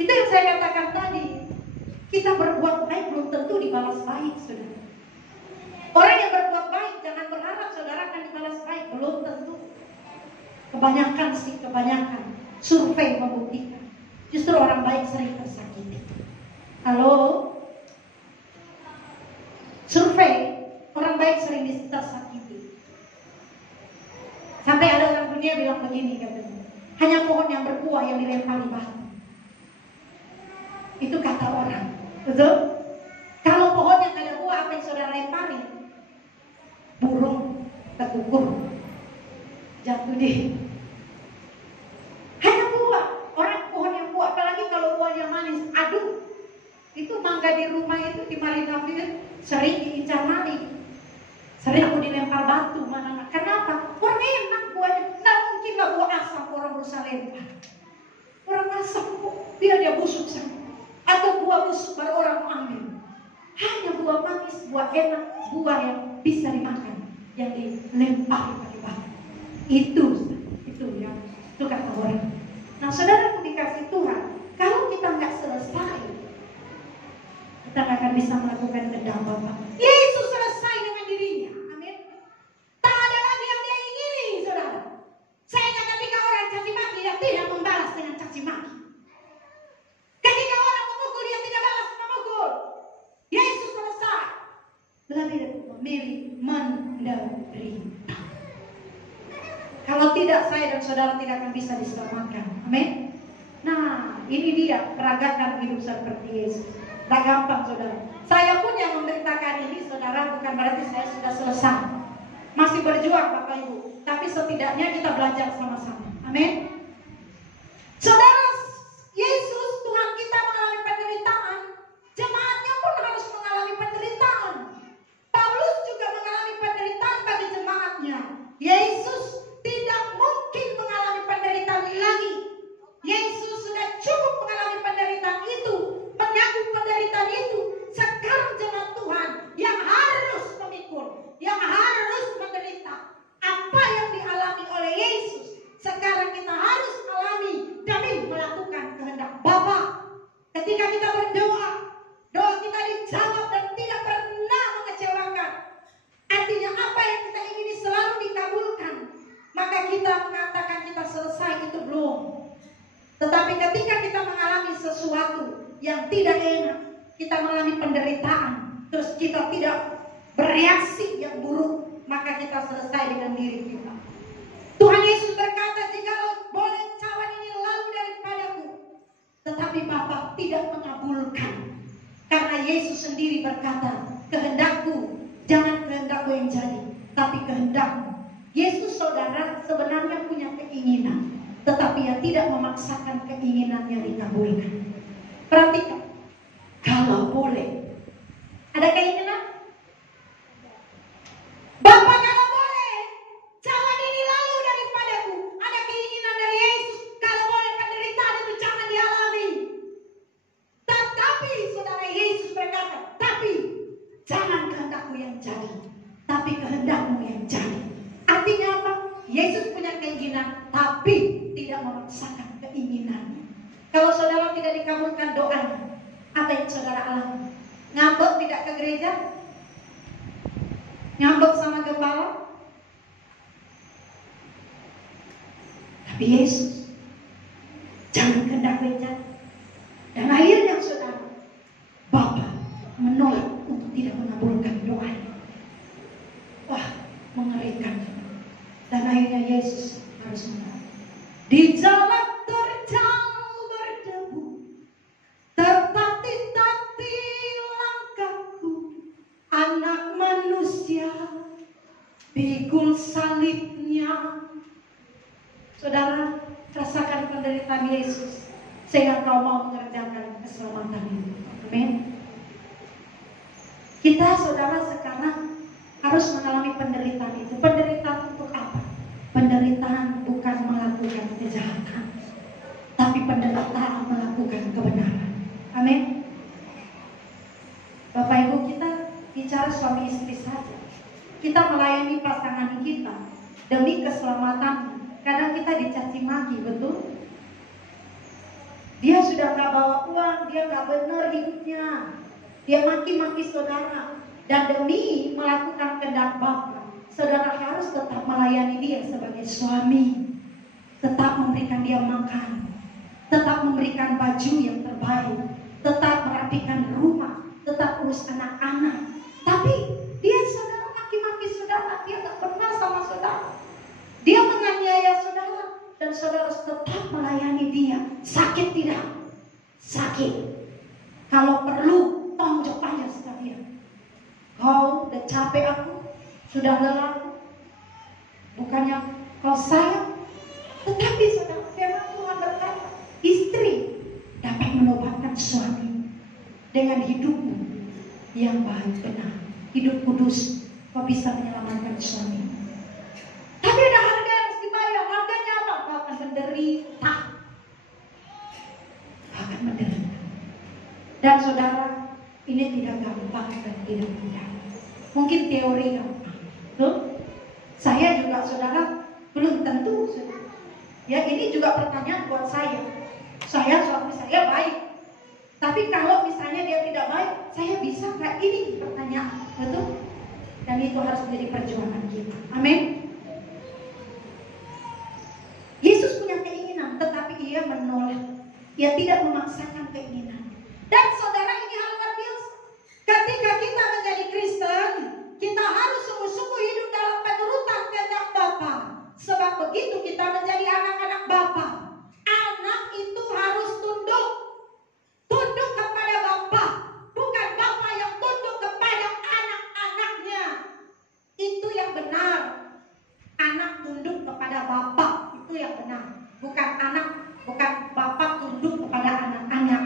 Itu yang saya katakan tadi. Kita berbuat baik belum tentu dibalas baik, saudara. Orang yang berbuat baik jangan berharap saudara akan dibalas baik, belum tentu. Kebanyakan survei membuktikan justru orang baik sering tersakiti. Halo? Survei, orang baik sering tersakiti. Sampai ada orang dunia bilang begini katanya, hanya pohon yang berbuah yang dilempari batu. Itu kata orang, betul? Kalau pohon yang ada buah, apa yang saudara lempari? Burung terkukur, jatuh deh. Hanya buah, orang pohon yang buah, apalagi kalau buahnya manis, aduh. Itu mangga di rumah itu di Malinafir sering diincar maling, sering aku dilempar batu mana. Kenapa? Orang enak buahnya, nggak mungkin lah buah asam orang berusaha lempar. Orang asam biar dia busuk sana, atau buah busuk baru orang ambil. Hanya buah manis, buah enak, buah yang bisa dimakan, yang dilempar pakai batu. Itu yang itu kata orang. Nah, saudara dikasih Tuhan, kalau kita nggak selesai, kita nggak akan bisa melakukan kehendak Bapa. Yesus selesai dengan dirinya. Amin. Tak ada lagi yang dia ingini, saudara. Saya ketika orang caci maki, dia tidak membalas dengan caci maki. Ketika orang memukul, dia tidak balas memukul. Yesus selesai. Lebih memilih menderita. Kalau tidak, saya dan saudara tidak akan bisa diselamatkan. Amin. Nah, ini dia peragakan hidup seperti Yesus. Tak gampang, saudara. Saya pun yang memberitakan ini, saudara, bukan berarti saya sudah selesai. Masih berjuang, Bapak Ibu. Tapi setidaknya kita belajar sama-sama. Amin. Saudara, Yesus Tuhan kita mengalami penderitaan. Jemaatnya pun harus mengalami penderitaan. Paulus juga mengalami penderitaan bagi jemaatnya. Yesus tidak mungkin mengalami penderitaan lagi. Yesus sudah cukup mengalami penderitaan itu, menanggung penderitaan itu. Sekarang jemaat Tuhan yang harus memikul, yang harus menderita apa yang dialami oleh Yesus. Sekarang kita harus alami demi melakukan kehendak Bapa. Ketika kita berdoa, doa kita dijawab dan tidak pernah mengecewakan. Artinya apa yang kita ingini selalu dikabulkan. Maka kita mengatakan kita selesai, itu belum. Tetapi ketika kita mengalami sesuatu yang tidak enak, kita mengalami penderitaan, terus kita tidak bereaksi yang buruk, maka kita selesai dengan diri kita. Tuhan Yesus berkata, jikalau boleh cawan ini lalu daripadaku, tetapi Bapa tidak mengabulkan. Karena Yesus sendiri berkata, kehendakku, jangan kehendakku yang jadi, tapi kehendakmu. Yesus, saudara, sebenarnya punya keinginan, tetapi ia tidak memaksakan keinginannya dikabulkan. Perhatikan, kalau boleh, ada keinginan? Bapa, kalau boleh, jangan ini lalu daripadaku. Ada keinginan dari Yesus, kalau boleh penderitaan itu jangan dialami. Tetapi saudara, Yesus berkata, tapi jangan kehendakku yang jadi, tapi kehendakmu yang jadi. Artinya apa? Yesus punya keinginan, tapi tidak memaksakan keinginannya. Kalau saudara tidak dikabulkan doanya, apa yang saudara alami? Ngambek tidak ke gereja? Ngambek sama gembala? Tapi Yesus Saudara, rasakan penderitaan Yesus sehingga kau mau mengerjakan keselamatan itu. Amin. Kita, saudara, sekarang harus mengalami penderitaan itu. Penderitaan untuk apa? Penderitaan bukan melakukan kejahatan, tapi penderitaan melakukan kebenaran. Amin. Bapak Ibu, kita bicara suami istri saja. Kita melayani pasangan kita demi keselamatan. Kadang kita dicaci maki, betul? Dia sudah gak bawa uang, dia gak benar hidupnya. Dia maki-maki saudara. Dan demi melakukan kehendak Bapa, saudara harus tetap melayani dia sebagai suami. Tetap memberikan dia makan, tetap memberikan baju yang terbaik, tetap merapikan rumah, tetap urus anak-anak. Tapi dia, saudara, maki-maki saudara. Dia gak pernah sama saudara. Dia menganiaya saudara. Dan saudara harus tetap melayani dia. Sakit tidak? Sakit. Kalau perlu, tonjok aja sekalian. Kau udah capek aku, sudah lelah. Bukannya kau sayang. Tetapi saudara, firman Tuhan berkata, istri dapat menobatkan suami dengan hidupmu yang baik benar, hidup kudus. Kau bisa menyelamatkan suami. Tapi ada harga yang harus dibayar. Harganya apa? Kau akan menderita. Kau akan menderita. Dan saudara, ini tidak gampang dan tidak mudah. Mungkin teori gampang. Tuh, saya juga saudara belum tentu. Ya, ini juga pertanyaan buat saya. Suami saya baik. Tapi kalau misalnya dia tidak baik, saya bisa nggak? Ini pertanyaan, betul? Dan itu harus menjadi perjuangan kita. Amin. Yesus punya keinginan, tetapi ia menolak. Ia tidak memaksakan keinginan. Dan saudara, ini hal luar biasa. Ketika kita menjadi Kristen, kita harus sungguh-sungguh hidup dalam penurutan kehendak Bapa. Sebab begitu kita menjadi anak-anak Bapa, anak itu harus tunduk. Tunduk kepada Bapa, bukan Bapa yang tunduk kepada anak-anaknya. Itu yang benar. Anak tunduk kepada Bapa, itu yang benar. Bukan Bapa tunduk kepada anak-anak.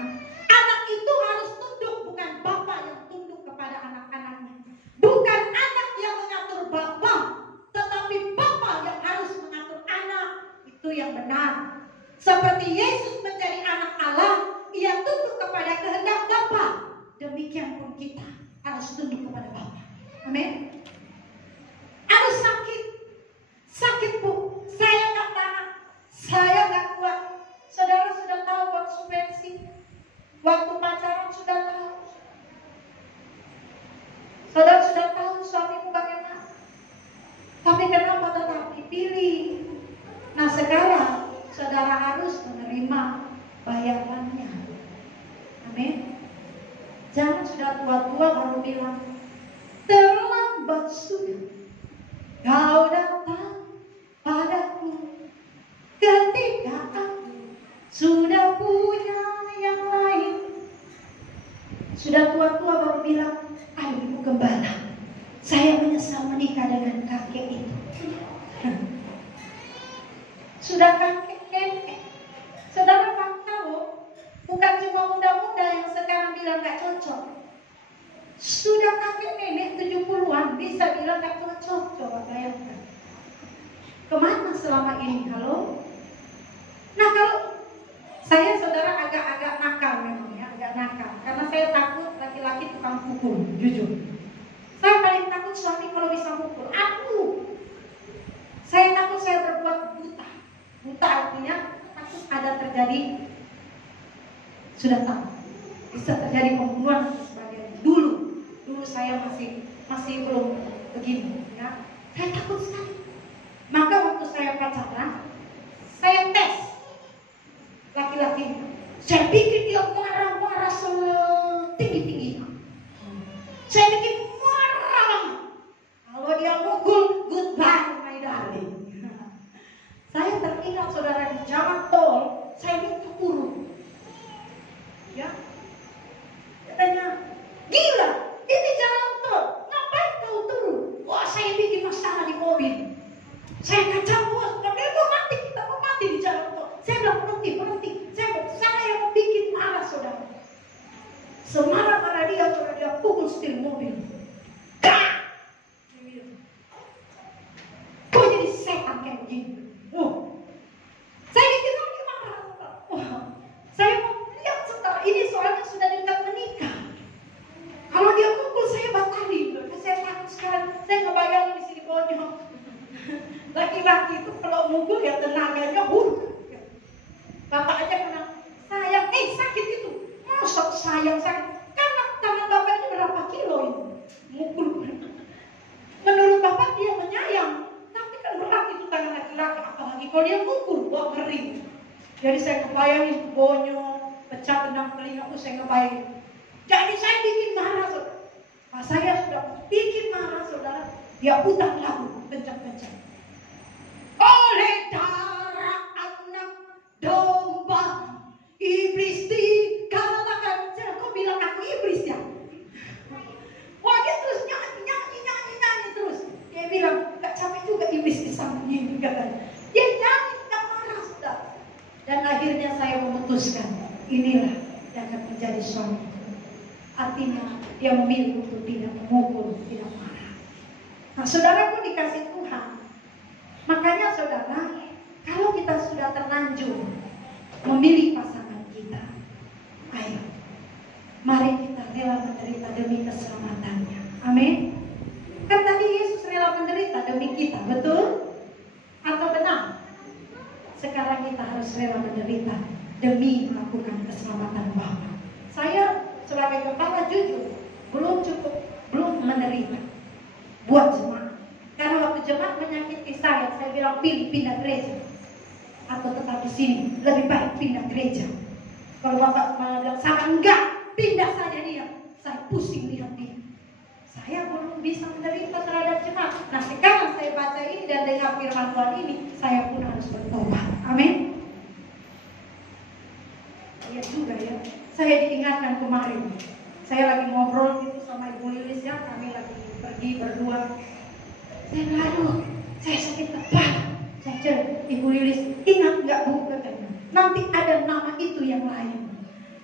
Anak itu harus tunduk, bukan Bapa yang tunduk kepada anak-anaknya. Bukan anak yang mengatur Bapa, tetapi Bapa yang harus mengatur anak. Itu yang benar. Seperti Yesus menjadi anak Allah, ia tunduk kepada kehendak Bapa. Demikian pun kita harus tunduk kepada Bapa. Amin. Harus sakit Bu, saya nggak tahan, saya nggak kuat. Saudara sudah tahu konsekuensi. Waktu pacaran sudah tahu. Saudara sudah tahu suamimu bagaimana. Tapi kenapa tetap dipilih? Nah sekarang saudara harus menerima bayarannya. Amin. Jangan sudah tua-tua baru bilang, terlambat sudah kau datang padaku ketika aku sudah punya yang lain. Sudah tua-tua baru bilang, aduh Ibu Gembala, saya menyesal menikah dengan kakek itu. Sudah kakek. Saudara fakta loh, bukan cuma muda-muda yang sekarang bilang gak cocok. Sudah kakek nenek 70-an bisa bilang gak cocok. Coba bayangkan. Kemana selama ini? Halo? Nah kalau saya saudara agak-agak nakal memang ya, agak nakal. Karena saya takut laki-laki tukang pukul, jujur. Saya paling takut suami kalau bisa pukul. Saya takut saya berbuat buta. Buta artinya takut ada terjadi, sudah tahu, bisa terjadi pembunuhan dan sebagainya. Dulu saya masih belum begini ya. Saya takut sekali. Maka waktu saya pacaran, saya tes laki-laki. Saya bikin dia marah-marah setinggi-tingginya. Saya bikin marah. Kalau dia mukul, goodbye my darling. Saya teringat saudara di jalan tol, saya minta turun. Ya, katanya, gila, ini jalan tol, ngapain kau turun? Wah, saya bikin masalah di mobil. Saya kacau bos, tapi itu mati, kita mau Semarah-marah dia, saudara, dia pukul setir mobil. Dah! Kok jadi setan kayak begini? Saya dikira dia marah. Saya mau lihat setelah ini soalnya sudah dekat menikah. Kalau dia pukul saya batalin. Saya takut sekarang. Saya ngebayangin di sini bonyok. Laki-laki itu kalau mukul ya tenaganya Bapak aja pernah sayang, sakit itu. Masa sayang sakit? Karena tangan bapak ini berapa kilo ini? Mukul. Menurut bapak dia menyayang, tapi kan berat itu tangan laki-laki. Apalagi kalau dia mukul, wah ngeri. Jadi saya kebayangin bonyok, pecah benang telinga, saya ngebayangin. Jadi saya bikin marah, saudara. Saya sudah bikin marah, saudara. Dia putar lagu, kencang-kencang. Oleh darah anak domba, iblis dikalahkan. Kok bilang aku iblis ya? Wah, dia terus nyanyi terus. Dia bilang, gak capek juga iblis disambungin, katanya. Dia nyanyi, gak marah, saudara. Dan akhirnya saya memutuskan, inilah yang akan menjadi suami. Artinya dia memilih untuk tidak memukul, tidak marah. Nah, saudara pun dikasih Tuhan. Makanya saudara, kalau kita sudah terlanjur memilih pasangan kita, ayo, mari kita rela menderita demi keselamatannya. Amin. Kan tadi Yesus rela menderita demi kita, betul? Atau benar? Sekarang kita harus rela menderita demi melakukan keselamatan Bapa. Saya sebagai kepala jujur belum menderita buat jemaat. Karena waktu jemaat menyakiti saya bilang pilih pindah gereja atau tetap di sini, lebih baik pindah gereja. Kalau bapak bilang sama enggak, pindah saja dia. Saya pusing lihat dia. Saya belum bisa menderita terhadap jemaat. Nah, sekarang saya baca ini dan dengar firman Tuhan ini, saya pun harus bertobat. Amin. Iya juga ya. Saya diingatkan kemarin. Saya lagi ngobrol gitu sama Ibu Lilis ya, kami lagi pergi berdua. Saya bilang, aduh, saya sakit kepala. Saya cek, Ibu Lilis, ingat nggak Bu, katanya, nanti ada nama itu yang lain.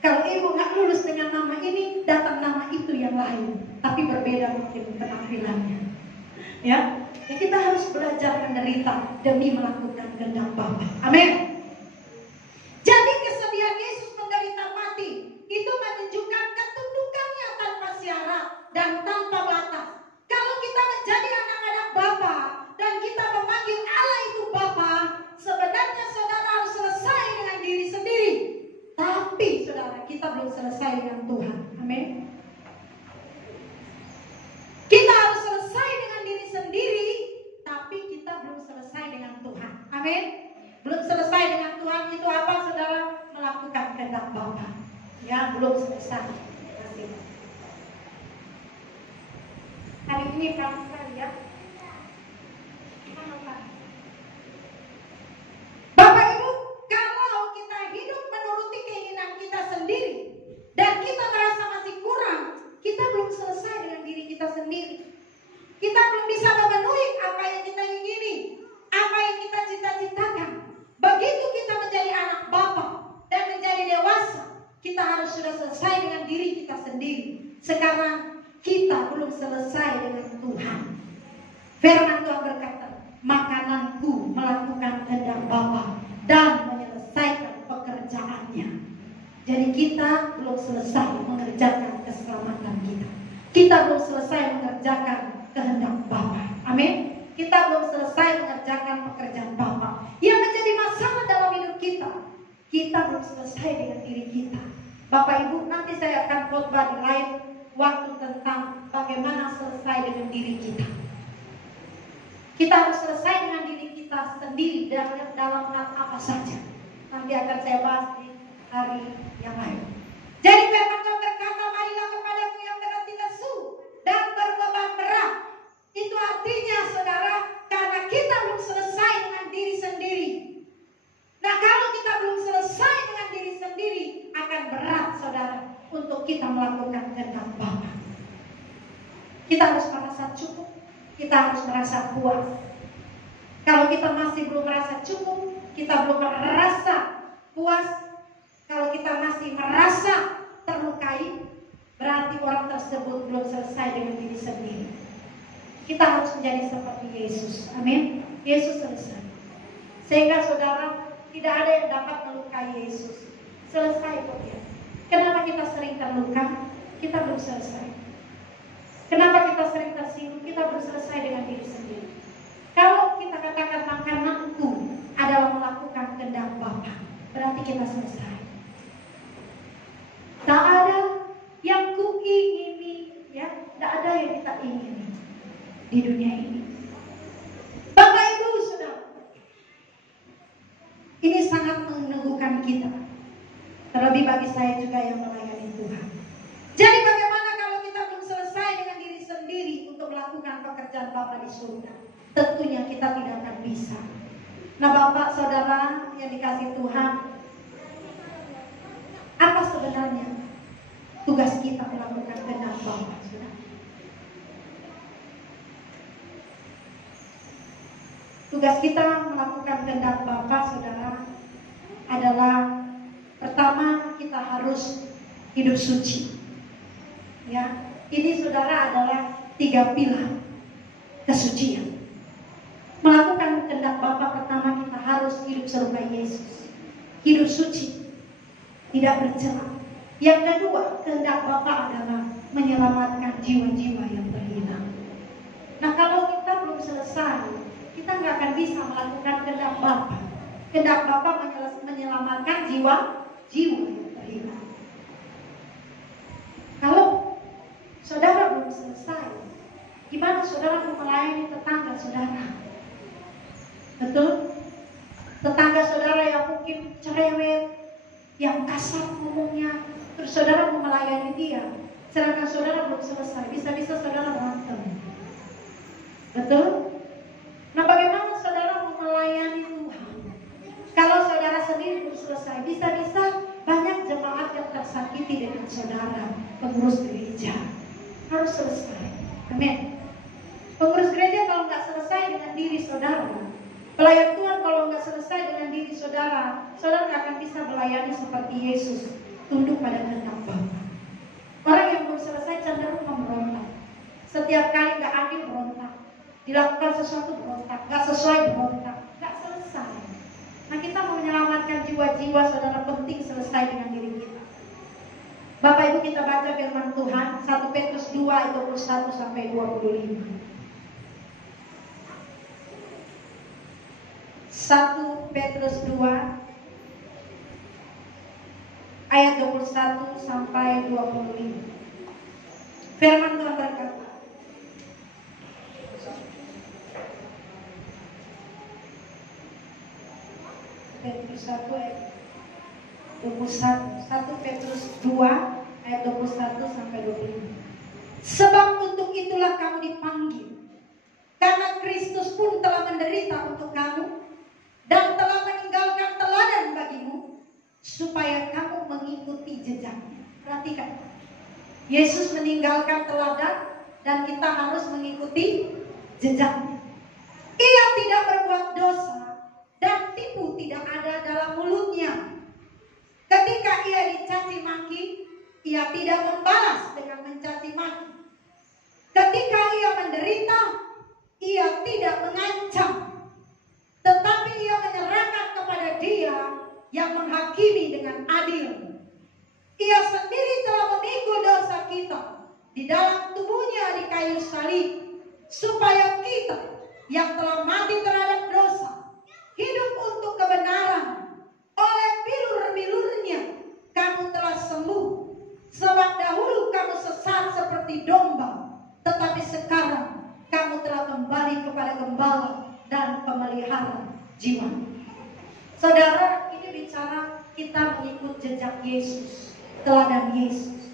Kalau Ibu nggak lulus dengan nama ini, datang nama itu yang lain, tapi berbeda mungkin penampilannya. Ya, kita harus belajar menderita demi melakukan kehendak Bapa. Amin. Jadi kesediaan Yesus menderita mati itu menunjukkan ketundukannya tanpa syarat dan tanpa batas. Kalau kita menjadi anak-anak Bapa dan kita memanggil Allah itu Bapa, sebenarnya saudara harus selesai dengan diri sendiri. Tapi saudara, kita belum selesai dengan Tuhan. Amin. Kita harus selesai dengan diri sendiri, tapi kita belum selesai dengan Tuhan. Amin. Belum selesai dengan Tuhan itu apa, saudara? Melakukan kehendak Bapa. Ya, belum selesai. Terima kasih. Hari ini panas sekali ya. Bapak Ibu, kalau kita hidup menuruti keinginan kita sendiri dan kita merasa masih kurang, kita belum selesai dengan diri kita sendiri. Kita belum bisa memenuhi apa yang kita ingini, apa yang kita cita-citakan. Begitu kita menjadi anak Bapa dan menjadi dewasa, kita harus sudah selesai dengan diri kita sendiri. Sekarang kita belum selesai dengan Tuhan. Firman Tuhan berkata, makananku melakukan kehendak Bapa dan menyelesaikan pekerjaannya. Jadi kita belum selesai mengerjakan keselamatan kita. Kita belum selesai mengerjakan kehendak Bapa. Amin. Kita belum selesai mengerjakan pekerjaan Bapa. Yang menjadi masalah dalam hidup kita, kita belum selesai dengan diri kita. Bapak Ibu, nanti saya akan khotbah di lain waktu tentang bagaimana selesai dengan diri kita. Kita harus selesai dengan diri kita sendiri dalam hal apa saja. Nanti akan saya bahas di hari yang lain. Jadi firman Tuhan berkata, marilah kepadaku yang berarti lesu dan berbeban berat. Itu artinya saudara, karena kita belum selesai dengan diri sendiri. Nah, kalau kita belum selesai dengan diri sendiri, akan berat saudara untuk kita melakukan kehendak Bapa. Kita harus merasa cukup, kita harus merasa puas. Kalau kita masih belum merasa cukup, kita belum merasa puas, kalau kita masih merasa terlukai, berarti orang tersebut belum selesai dengan diri sendiri. Kita harus menjadi seperti Yesus. Amin. Yesus selesai. Sehingga saudara, tidak ada yang dapat melukai Yesus. Selesai kok dia. Kenapa kita sering terluka? Kita belum selesai. Kenapa kita sering tersinggung? Kita belum selesai dengan diri sendiri. Kalau kita katakan makananku adalah melakukan kehendak Bapa, berarti kita selesai. Tak ada yang kuingini, ya, tak ada yang kita ingini di dunia ini. Bapak Ibu Saudara, ini sangat meneguhkan kita. Terlebih bagi saya juga yang melayani Tuhan. Jadi bagaimana kalau kita belum selesai dengan diri sendiri untuk melakukan pekerjaan Bapa di surga? Tentunya kita tidak akan bisa. Nah Bapak Saudara yang dikasihi Tuhan, apa sebenarnya tugas kita melakukan kehendak Bapa, Saudara? Tugas kita melakukan kehendak Bapa, Saudara, adalah pertama kita harus hidup suci. Ya, ini Saudara adalah 3 pilar kesucian. Melakukan kehendak Bapa pertama kita harus hidup serupa Yesus. Hidup suci, tidak bercela. Yang kedua, kehendak Bapa adalah menyelamatkan jiwa-jiwa yang terhina. Nah kalau kita belum selesai, kita nggak akan bisa melakukan kehendak Bapa. Kehendak Bapa menyelamatkan jiwa-jiwa yang terhina. Kalau saudara belum selesai, gimana saudara mau melayani tetangga saudara? Betul? Tetangga saudara yang mungkin cerewet, yang kasar ngomongnya, terus saudara mau melayani dia, sedangkan saudara belum selesai, bisa-bisa saudara berantem. Betul? Nah bagaimana saudara mau melayani Tuhan kalau saudara sendiri belum selesai? Bisa-bisa banyak jemaat yang tersakiti dengan saudara, pengurus gereja. Harus selesai. Amin. Pengurus gereja kalau nggak selesai dengan diri saudara, pelayan Tuhan kalau nggak selesai dengan diri saudara, saudara nggak akan bisa melayani seperti Yesus, tunduk pada kehendak Bapa. Orang yang belum selesai cenderung memberontak. Setiap kali nggak adil berontak, dilakukan sesuatu berontak, nggak sesuai berontak, nggak selesai. Nah kita mau menyelamatkan jiwa-jiwa saudara, penting selesai dengan diri kita. Bapak Ibu kita baca firman Tuhan 1 Petrus 2 ayat 21 sampai 25. 1 Petrus 2 ayat 21 sampai 25. Firman Tuhan berkata, Petrus 1 ayat 21, 1 Petrus 2 ayat 21 sampai 25. Sebab untuk itulah kamu dipanggil, karena Kristus pun telah menderita untuk kamu dan telah meninggalkan teladan bagimu, supaya kamu mengikuti jejaknya. Perhatikan, Yesus meninggalkan teladan dan kita harus mengikuti jejaknya. Ia tidak berbuat dosa dan tipu tidak ada dalam mulutnya. Ketika ia dicaci maki, ia tidak membalas dengan mencaci maki. Ketika ia menderita, ia tidak mengancam, tetapi ia menyerahkan kepada Dia yang menghakimi dengan adil. Ia sendiri telah memikul dosa kita di dalam tubuhnya di kayu salib, supaya kita yang telah mati terhadap dosa hidup untuk kebenaran. Oleh bilur-bilurnya kamu telah sembuh. Sebab dahulu kamu sesat seperti domba, tetapi sekarang kamu telah kembali kepada gembala dan pemelihara jiwa. Saudara, ini bicara kita mengikut jejak Yesus, teladan Yesus.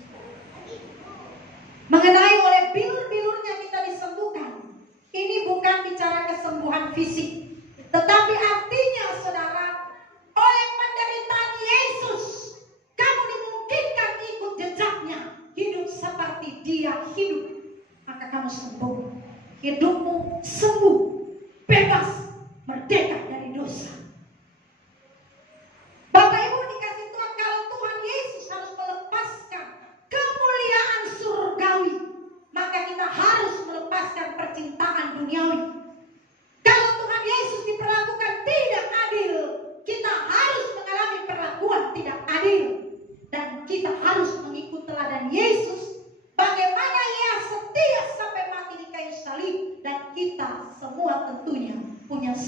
Mengenai oleh bilur-bilurnya kita disembuhkan. Ini bukan bicara kesembuhan fisik, tetapi artinya saudara, oleh penderitaan Yesus kamu dimungkinkan ikut jejaknya, hidup seperti Dia hidup, maka kamu sembuh. Hidupmu sembuh, bebas, merdeka dari dosa. Bapak Ibu dikasih Tuhan, kalau Tuhan Yesus harus melepaskan kemuliaan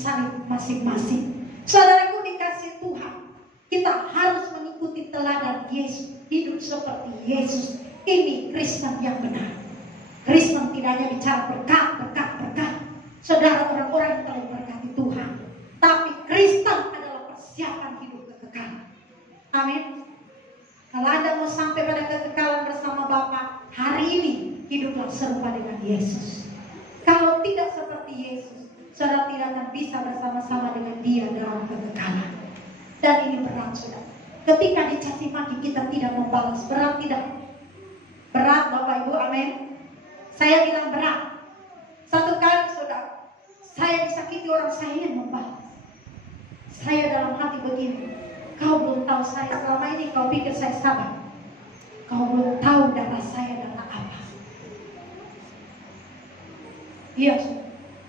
salib masing-masing. Saudaraku dikasih Tuhan, kita harus mengikuti teladan Yesus, hidup seperti Yesus. Ini Kristen yang benar. Kristen tidak hanya bicara berkat. Saudara, orang-orang yang telah diberkati Tuhan, tapi Kristen adalah persiapan hidup kekekalan. Amin. Kalau Anda mau sampai pada kekekalan bersama Bapa, hari ini hiduplah serupa dengan Yesus. Kalau tidak seperti Yesus, saudara tidak akan bisa bersama-sama dengan Dia dalam kekekalan. Dan ini berat, saudara. Ketika dicaci maki kita tidak membalas, berat tidak? Berat, Bapak Ibu, amin. Saya bilang berat. Satu kali, saudara, saya disakiti orang, saya ingin membalas. Saya dalam hati begini, kau belum tahu saya selama ini, kau pikir saya sabar. Kau belum tahu darah saya darah apa. Iya,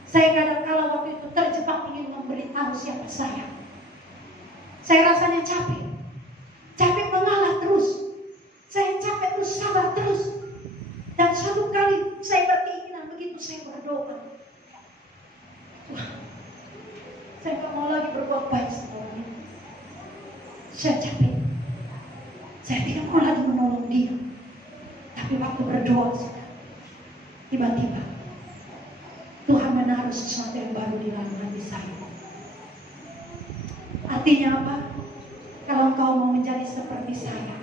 saya kadang-kala waktu itu terjebak ingin memberitahu siapa saya. Saya rasanya capek mengalah terus. Saya capek terus, sabar terus. Dan satu kali saya berkeinginan begitu, saya berdoa, saya tak mau lagi berbuat baik sama orang ini. Saya capek. Saya tidak mau lagi menolong dia. Tapi waktu berdoa, tiba-tiba Tuhan menaruh sesuatu yang baru di dalam hati saya. Artinya apa? Kalau engkau mau menjadi seperti saya,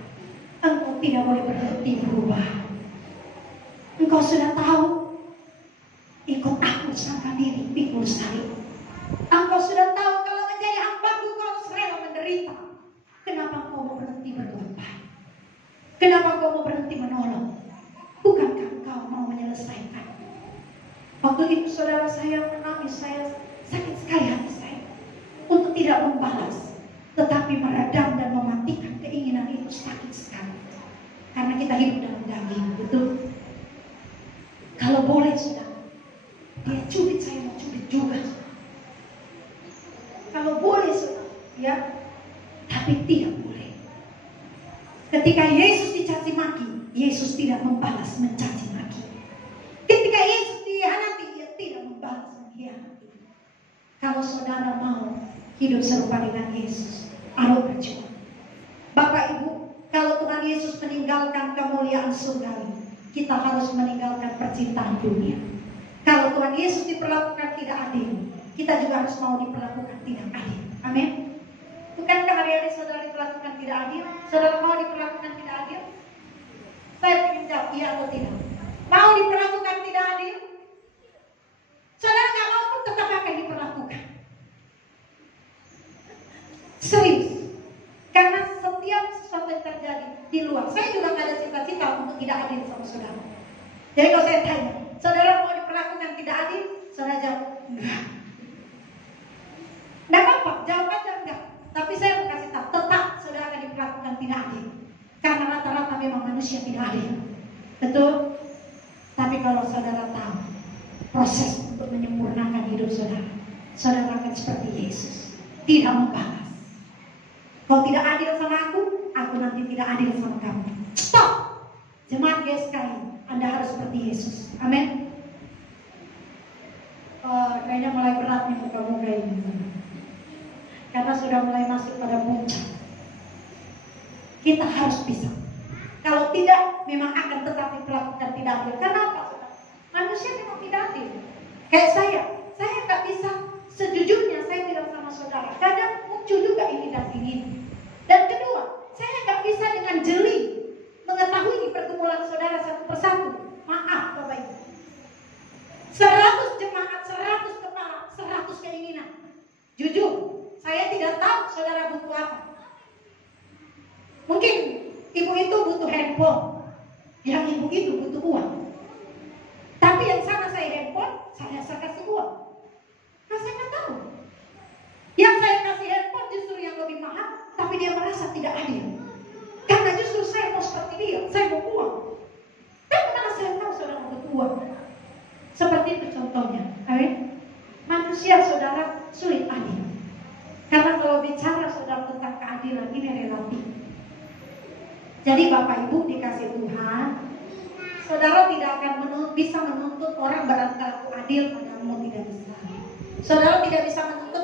engkau tidak boleh berhenti berubah. Engkau sudah tahu, ikut aku sangka diri, pikul salib. Engkau sudah tahu kalau menjadi hambaku kau harus rela menderita. Kenapa kau mau berhenti berbuat baik? Kenapa kau mau berhenti menolong? Bukankah kau mau menyelesaikan? Waktu itu saudara saya menangis, saya sakit sekali hati saya untuk tidak membalas, tetapi meredam dan mematikan keinginan itu sakit sekali. Karena kita hidup dalam daging, betul? Kalau boleh saudara, dia cubit, saya mau cubit juga. Kalau boleh saudara, ya, tapi tidak boleh. Ketika Yesus dicaci maki, Yesus tidak membalas mencaci maki. Ketika Yesus dikhianati, dia tidak membalas mengkhianati. Kalau saudara mau hidup serupa dengan Yesus, ayo berjuang. Bapak Ibu, kalau Tuhan Yesus meninggalkan kemuliaan surgawi, kita harus meninggalkan percintaan dunia. Kalau Tuhan Yesus diperlakukan tidak adil, kita juga harus mau diperlakukan tidak adil. Amin. Bukankah hari-hari saudara diperlakukan tidak adil? Saudara mau diperlakukan tidak adil? Saya ingin jawab iya atau tidak. Mau diperlakukan tidak adil? Saudara nggak mau pun tetap akan diperlakukan. Serius. Karena setiap sesuatu yang terjadi di luar, saya juga nggak ada cita-cita untuk tidak adil sama saudara. Jadi kalau saya tanya, saudara mau diperlakukan tidak adil? Saudara jawab enggak. Nggak apa-apa, jawab aja enggak. Tapi saya mau kasih tahu, tetap saudara akan diperlakukan tidak adil. Karena rata-rata memang manusia tidak adil. Betul? Tapi kalau saudara tahu proses untuk menyempurnakan hidup saudara, saudara akan seperti Yesus, tidak membalas. Kalau tidak adil sama aku nanti tidak adil sama kamu. Stop! Jemaat GSKI, Anda harus seperti Yesus. Amin. Kayaknya mulai berat nih muka-muka ini, karena sudah mulai masuk pada puncak. Kita harus bisa. Kalau tidak, memang akan tetap diperlakukan tidak adil. Kenapa? Manusia memang tidak adil. Kayak saya nggak bisa. Sejujurnya saya bilang sama saudara, kadang muncul juga ini dan ini. Dan kedua, saya nggak bisa dengan jeli mengetahui di pergumulan saudara satu persatu. Maaf Bapak Ibu, 100 jemaat, 100 kepala, 100 keinginan. Jujur, saya tidak tahu saudara butuh apa. Mungkin ibu itu butuh handphone, yang ibu itu butuh uang. Tapi yang sana saya handphone, saya kasih uang. Nah, saya nggak tahu. Yang saya kasih handphone justru yang lebih mahal, tapi dia merasa tidak adil. Karena justru saya mau seperti dia, saya mau uang. Tapi mana saya tahu saudara butuh uang. Seperti itu contohnya. Amin. Manusia saudara sulit adil. Karena kalau bicara saudara tentang keadilan ini relatif. Jadi Bapak Ibu dikasih Tuhan, saudara tidak akan bisa menuntut orang berantara adil, padamu tidak bisa. Saudara tidak bisa menuntut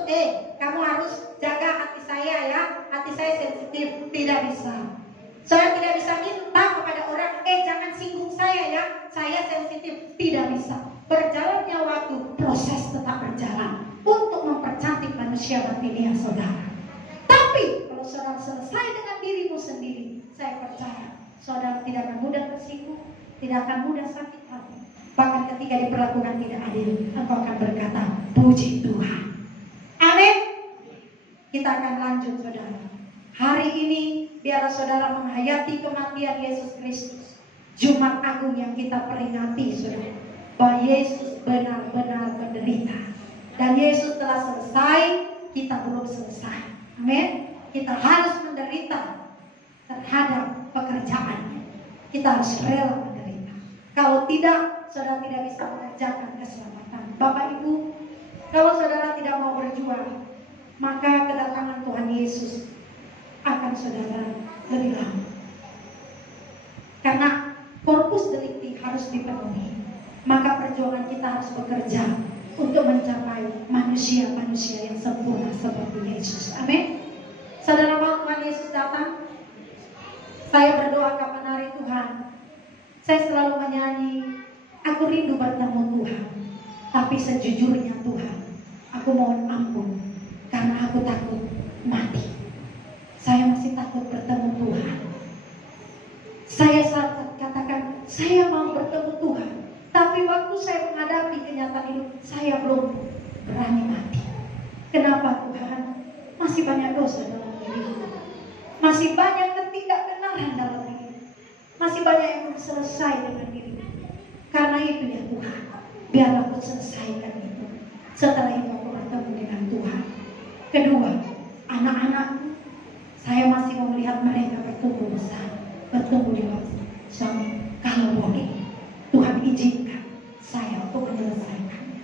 kamu harus jaga hati saya ya, hati saya sensitif. Tidak bisa. Saya tidak bisa minta kepada orang, jangan singgung saya ya, saya sensitif. Tidak bisa. Berjalannya waktu, proses tetap berjalan untuk mempercantik manusia batinnya saudara. Tapi kalau saudara selesai dengan dirimu sendiri, saya percaya saudara tidak akan mudah tersinggung, tidak akan mudah sakit hati. Bahkan ketika diperlakukan tidak adil, engkau akan berkata, puji Tuhan. Amin. Kita akan lanjut saudara. Hari ini biarlah saudara menghayati kematian Yesus Kristus, Jumat Agung yang kita peringati saudara, bahwa Yesus benar-benar menderita. Dan Yesus telah selesai, kita belum selesai. Amin. Kita harus menderita terhadap pekerjaannya. Kita harus rela menderita. Kalau tidak, saudara tidak bisa mengerjakan keselamatan. Bapak Ibu, kalau saudara tidak mau berjuang, maka kedatangan Tuhan Yesus akan saudara lebih lama. Karena korpus delikti harus dipenuhi, maka perjuangan kita harus bekerja untuk mencapai manusia-manusia yang sempurna seperti Yesus. Amin. Saudara, mau Tuhan Yesus datang? Saya berdoa kapan hari Tuhan, saya selalu menyanyi, aku rindu bertemu Tuhan, tapi sejujurnya Tuhan, aku mohon ampun karena aku takut mati. Saya masih takut bertemu Tuhan. Saya saat katakan saya mau bertemu Tuhan, tapi waktu saya menghadapi kenyataan hidup, saya belum berani mati. Kenapa Tuhan? Masih banyak dosa dalam diriku, masih banyak ketidakbenaran dalam diriku, masih banyak yang belum selesai dengan diriku. Karena itu ya Tuhan, biarlah aku selesaikan itu. Setelah itu aku bertemu dengan Tuhan. Kedua, anak-anakku, saya masih mau melihat mereka bertumbuh besar, bertumbuh dewasa. Suami, kalau boleh, Tuhan izinkan saya untuk menyelesaikannya.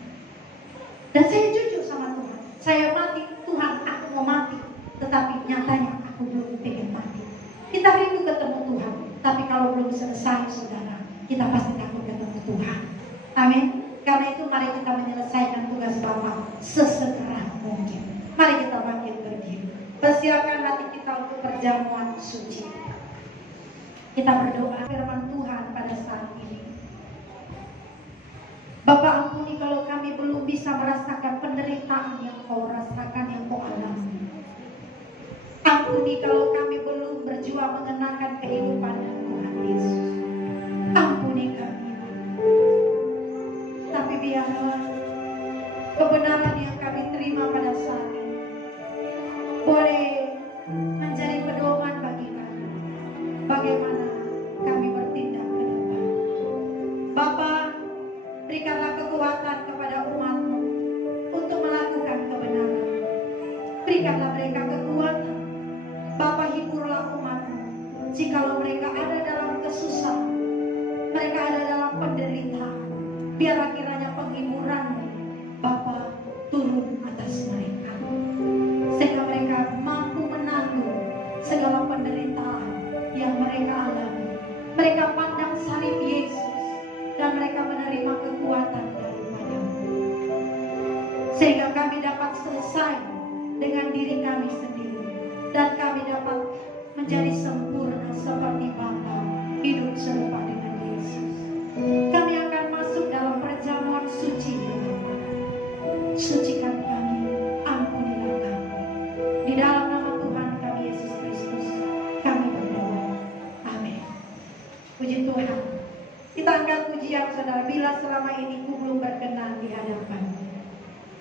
Dan saya jujur sama Tuhan, saya mati, Tuhan aku mau mati, tetapi nyatanya aku belum pengen mati. Kita rindu ketemu Tuhan, tapi kalau belum selesai saudara, kita pasti takut ketemu Tuhan. Amin. Karena itu mari kita menyelesaikan tugas Bapa sesegera mungkin. Mari kita bangkit berdiri, persiapkan hati kita untuk perjamuan suci. Kita berdoa firman Tuhan pada saat ini. Bapa, ampuni kalau kami belum bisa merasakan penderitaan yang kau rasakan, yang kau alami. Ampuni kalau kami belum berjuang mengenakan kehidupan Tuhan Yesus. Ampuni kami. Tapi biarlah kebenaran yang kami terima pada saat ini boleh menjadi pedoman bagi kami bagaimana kami bertindak ke depan. Bapa, berikanlah kekuatan kepada umat-Mu untuk melakukan kebenaran. Berikanlah mereka kekuatan. Bapa, hiburlah umat-Mu jikalau mereka ada dalam kesusahan, mereka ada dalam penderitaan. Biarlah kiranya penghiburan-Mu Bapa turun atas mereka, sehingga mereka mampu menanggung segala penderitaan yang mereka alami. Mereka pandang salib Yesus dan mereka menerima kekuatan daripada-Mu, sehingga kami dapat selesai dengan diri kami sendiri dan kami dapat menjadi sempurna seperti Bapa, hidup serupa dengan Yesus. Kami akan masuk dalam perjamuan suci di Bapa. Sucikan kami, ampunilah kami. Di dalam nama Tuhan kami Yesus Kristus kami berdoa. Amin. Puji Tuhan. Kita angkat pujian saudara, bila selama ini ku belum berkenan di hadapan-Mu.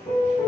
Bila